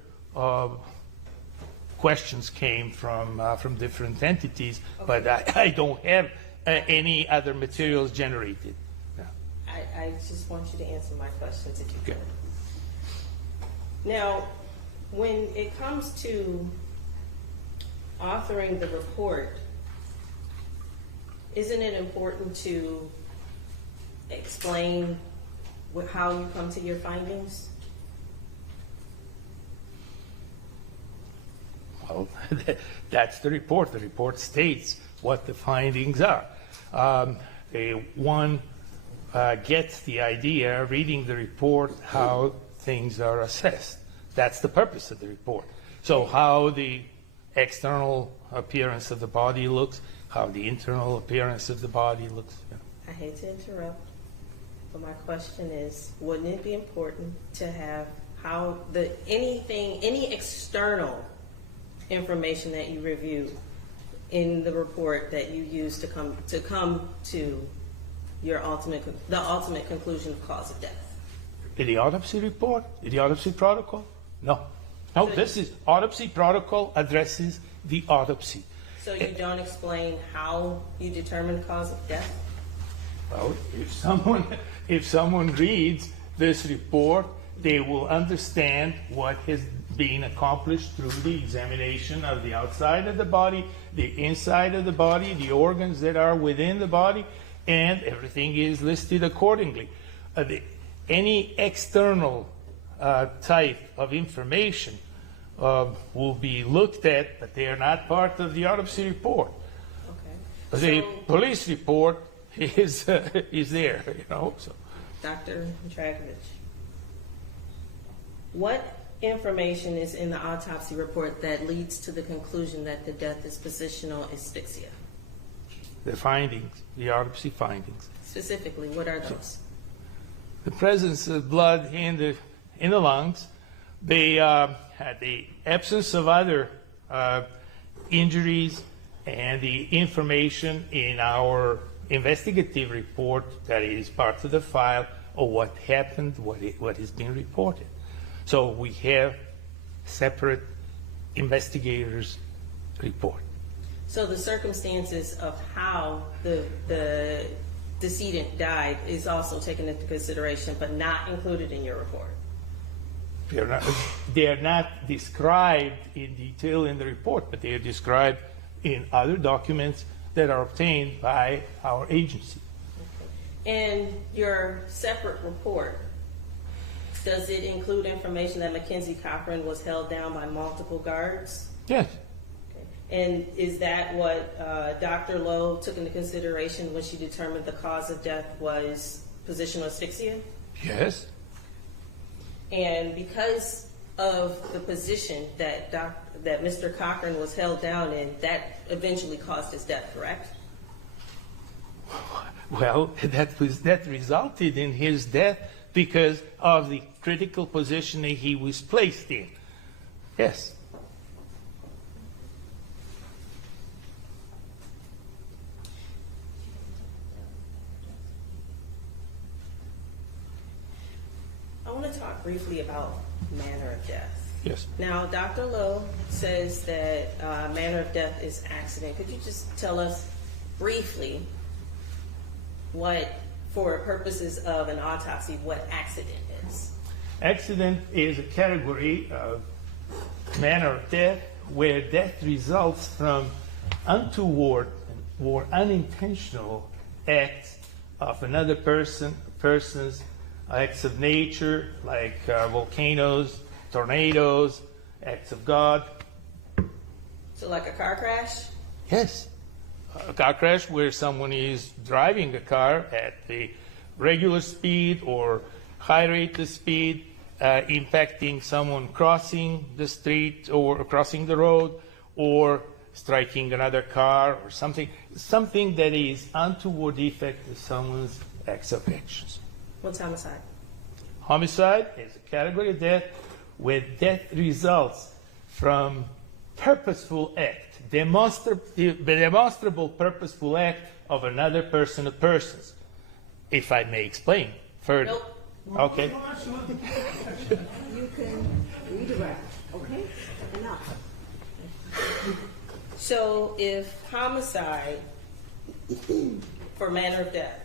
questions came from different entities, but I don't have any other materials generated. No. I just want you to answer my questions if you could. Now, when it comes to authoring the report, isn't it important to explain how you come to your findings? Well, that's the report. The report states what the findings are. One gets the idea, reading the report, how things are assessed. That's the purpose of the report. So how the external appearance of the body looks, how the internal appearance of the body looks. Yeah. I hate to interrupt, but my question is, wouldn't it be important to have how any external information that you review in the report that you use to come to your the ultimate conclusion of cause of death? In the autopsy report? In the autopsy protocol? No. No, this is autopsy protocol addresses the autopsy. So you don't explain how you determine cause of death? Well, if someone reads this report, they will understand what has been accomplished through the examination of the outside of the body, the inside of the body, the organs that are within the body, and everything is listed accordingly. Any external type of information will be looked at, but they are not part of the autopsy report. Okay. The police report is there, you know. So. Dr. Dragovich, what information is in the autopsy report that leads to the conclusion that the death is positional asphyxia? The findings, the autopsy findings. Specifically, what are those? The presence of blood in the lungs, the absence of other injuries, and the information in our investigative report that is part of the file of what happened, what has been reported. So we have separate investigators' report. So the circumstances of how the decedent died is also taken into consideration, but not included in your report? They are not described in detail in the report, but they are described in other documents that are obtained by our agency. Okay. And your separate report, does it include information that Mackenzie Cochran was held down by multiple guards? Yes. Okay. And is that what Dr. Lowe took into consideration when she determined the cause of death was positional asphyxia? Yes. And because of the position that Mr. Cochran was held down in, that eventually caused his death, correct? Well, that resulted in his death because of the critical position that he was placed in. Yes. I want to talk briefly about manner of death. Yes. Now, Dr. Lowe says that manner of death is accident. Could you just tell us briefly what, for purposes of an autopsy, what accident is? Accident is a category of manner of death where death results from untoward or unintentional acts of another person's acts of nature, like volcanoes, tornadoes, acts of God. So like a car crash? Yes. A car crash where someone is driving a car at the regular speed or high rate of speed, impacting someone crossing the street or crossing the road or striking another car or something that is untoward effect to someone's acts of actions. What's homicide? Homicide is a category of death where death results from purposeful act, demonstrable purposeful act of another person or persons. If I may explain further. Nope. Okay. You can redirect, okay? Enough. So if homicide for manner of death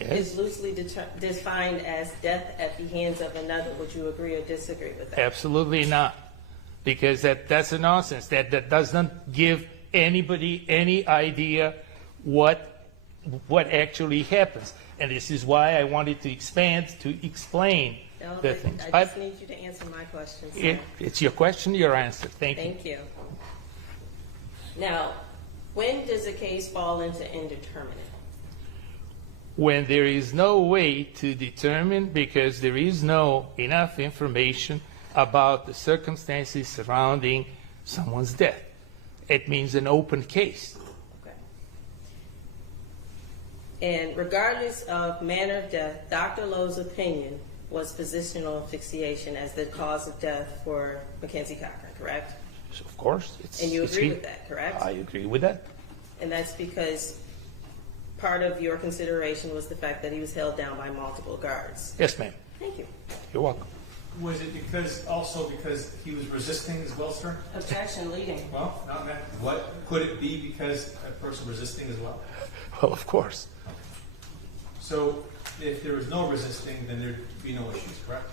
Yes. is loosely defined as death at the hands of another, would you agree or disagree with that? Absolutely not. Because that's a nonsense. That doesn't give anybody any idea what actually happens. And this is why I wanted to expand to explain No, the but things. I just need you to answer my question, sir. It's your question, your answer. Thank you. Thank you. Now, when does a case fall into indeterminate? When there is no way to determine because there is no enough information about the circumstances surrounding someone's death. It means an open case. Okay. And regardless of manner of death, Dr. Lowe's opinion was positional asphyxiation as the cause of death for Mackenzie Cochran, correct? So of course. And you agree with that, correct? I agree with that. And that's because part of your consideration was the fact that he was held down by multiple guards. Yes, ma'am. Thank you. You're welcome. Was it because he was resisting as well, sir? Objection leading. Well, not that. What could it be because a person resisting as well? Well, of course. So if there was no resisting, then there'd be no issues, correct?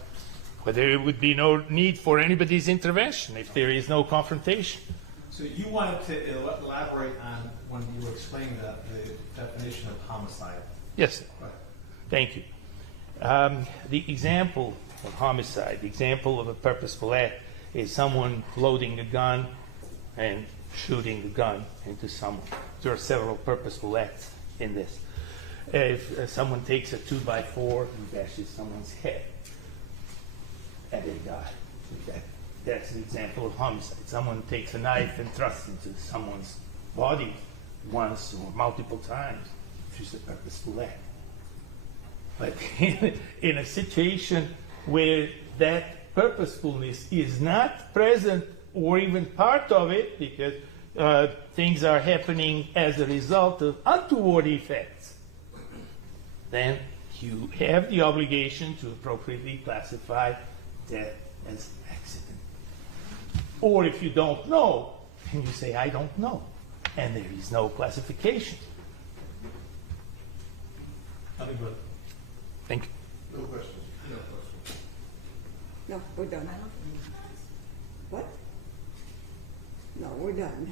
But there would be no need for anybody's intervention if there is no confrontation. So you wanted to elaborate on when you were explaining the definition of homicide. Yes, sir. Go ahead. Thank you. The example of homicide, the example of a purposeful act, is someone loading a gun and shooting the gun into someone. There are several purposeful acts in this. If someone takes a 2x4 and bashes someone's head, and they die. That's an example of homicide. Someone takes a knife and thrusts into someone's body once or multiple times, which is a purposeful act. But in a situation where that purposefulness is not present or even part of it, because things are happening as a result of untoward effects, then you have the obligation to appropriately classify death as accident. Or if you don't know, then you say, I don't know. And there is no classification. Nothing good. Thank you. No questions. No questions. No, we're done. What? No, we're done.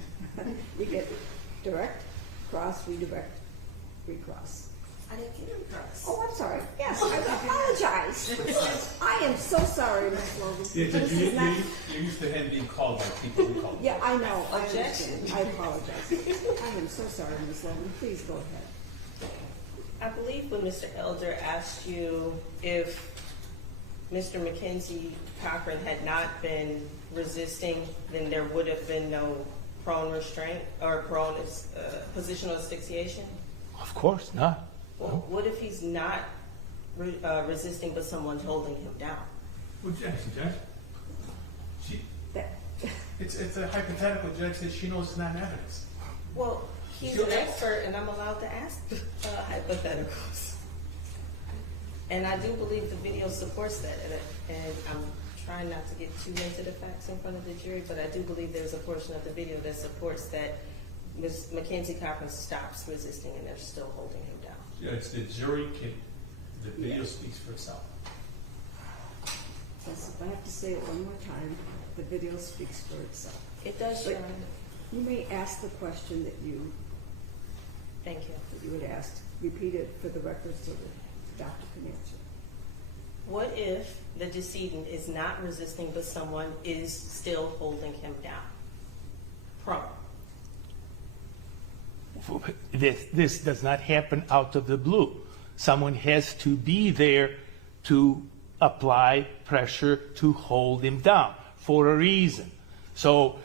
We get direct, cross, redirect, recross. I didn't get him cross. Oh, I'm sorry. Yes, I apologize. I am so sorry, Ms. Logan. Yeah, This is not- you're used to him being called by people we call him. Yeah, I know. I Objection. understand. I apologize. I am so sorry, Ms. Logan. Please go ahead. I believe when Mr. Elder asked you if Mr. Mackenzie Cochran had not been resisting, then there would have been no prone restraint or prone positional asphyxiation. Of course not. Well, what if he's not resisting, but someone's holding him down? Well, Judge, That- it's a hypothetical. Judge says she knows it's not evidence. Well, he's an expert, and I'm allowed to ask hypotheticals. And I do believe the video supports that. And I'm trying not to get too into the facts in front of the jury, but I do believe there's a portion of the video that supports that Ms. Mackenzie Cochran stops resisting, and they're still holding him down. Judge, the jury the video speaks for itself. Yes, if I have to say it one more time, the video speaks for itself. It does, Your Honor. You may ask the question that you Thank you. had asked. Repeat it for the record so that the doctor can answer. What if the decedent is not resisting, but someone is still holding him down? Prone. This does not happen out of the blue. Someone has to be there to apply pressure to hold him down for a reason. So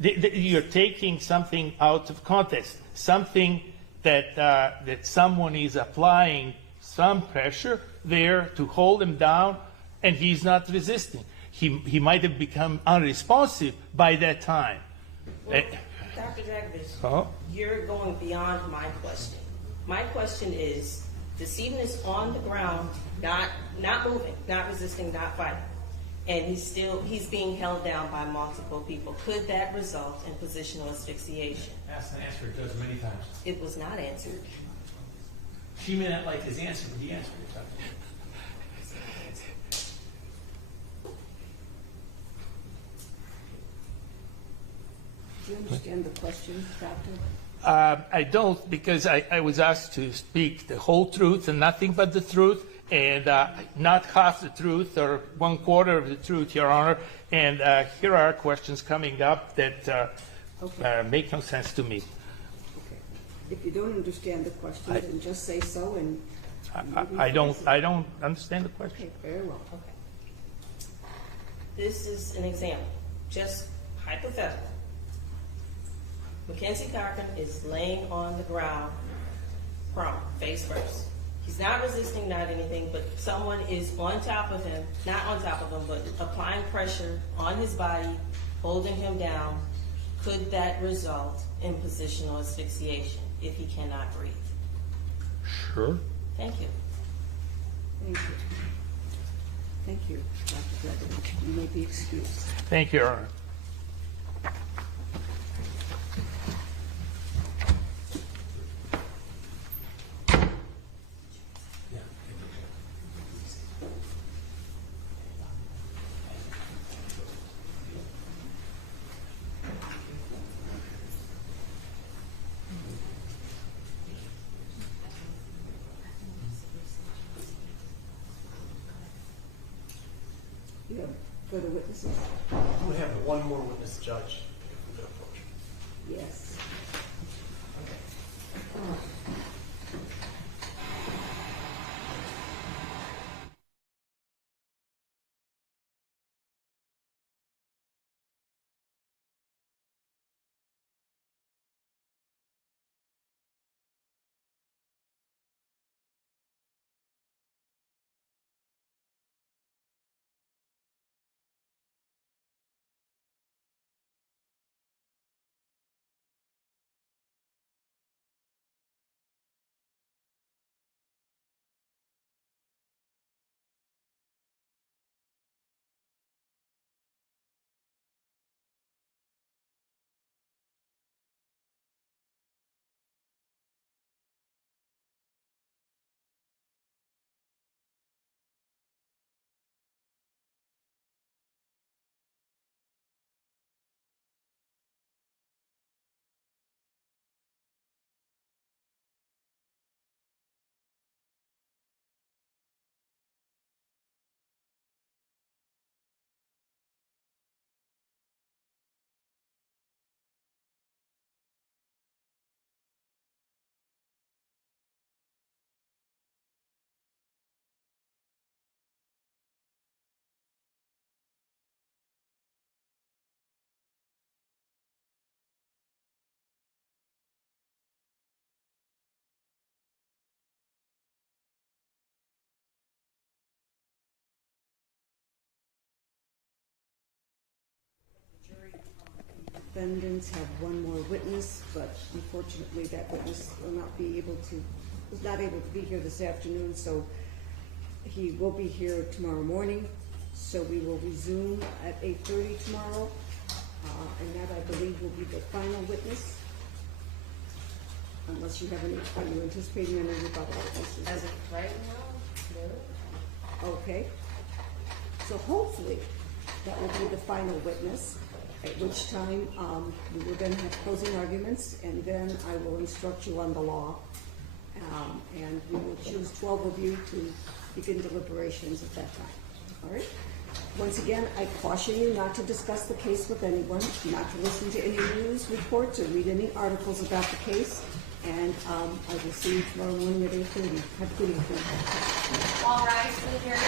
you're taking something out of context, something that someone is applying some pressure there to hold him down, and he's not resisting. He might have become unresponsive by that time. Well, Dr. Dragovich, Oh. you're going beyond my question. My question is, the decedent is on the ground, not moving, not resisting, not fighting, and he's being held down by multiple people. Could that result in positional asphyxiation? Asked and answered Judge many times. It was not answered. She may not like his answer, but he answered it, Judge. Do you understand the question, Doctor? I don't, because I was asked to speak the whole truth and nothing but the truth, and not half the truth or 1/4 of the truth, Your Honor. And here are questions coming up that make no sense to me. Okay. If you don't understand the question, then just say so and. I don't understand the question. Okay, very well. Okay. This is an example, just hypothetical. Mackenzie Cochran is laying on the ground, prone, face first. He's not resisting, not anything, but someone is on top of him, not on top of him, but applying pressure on his body, holding him down. Could that result in positional asphyxiation if he cannot breathe? Sure. Thank you. Thank you. Thank you, Dr. Dragovich. You may be excused. Thank you, Your Honor. You have further witnesses? We have one more witness, Judge. If we could approach. Yes. Defendants have one more witness, but unfortunately that witness will not be able to, was not able to be here this afternoon, so he will be here tomorrow morning. So we will resume at 8:30 tomorrow, and that I believe will be the final witness. Unless you have any, are you anticipating any rebuttal witnesses? As of right now, no. Okay. So hopefully that will be the final witness, at which time we will then have closing arguments, and then I will instruct you on the law. And we will choose 12 of you to begin deliberations at that time. All right? Once again, I caution you not to discuss the case with anyone, not to listen to any news reports or read any articles about the case. And I will see you tomorrow morning at 8:30. Have a good evening. All rise, please, hear.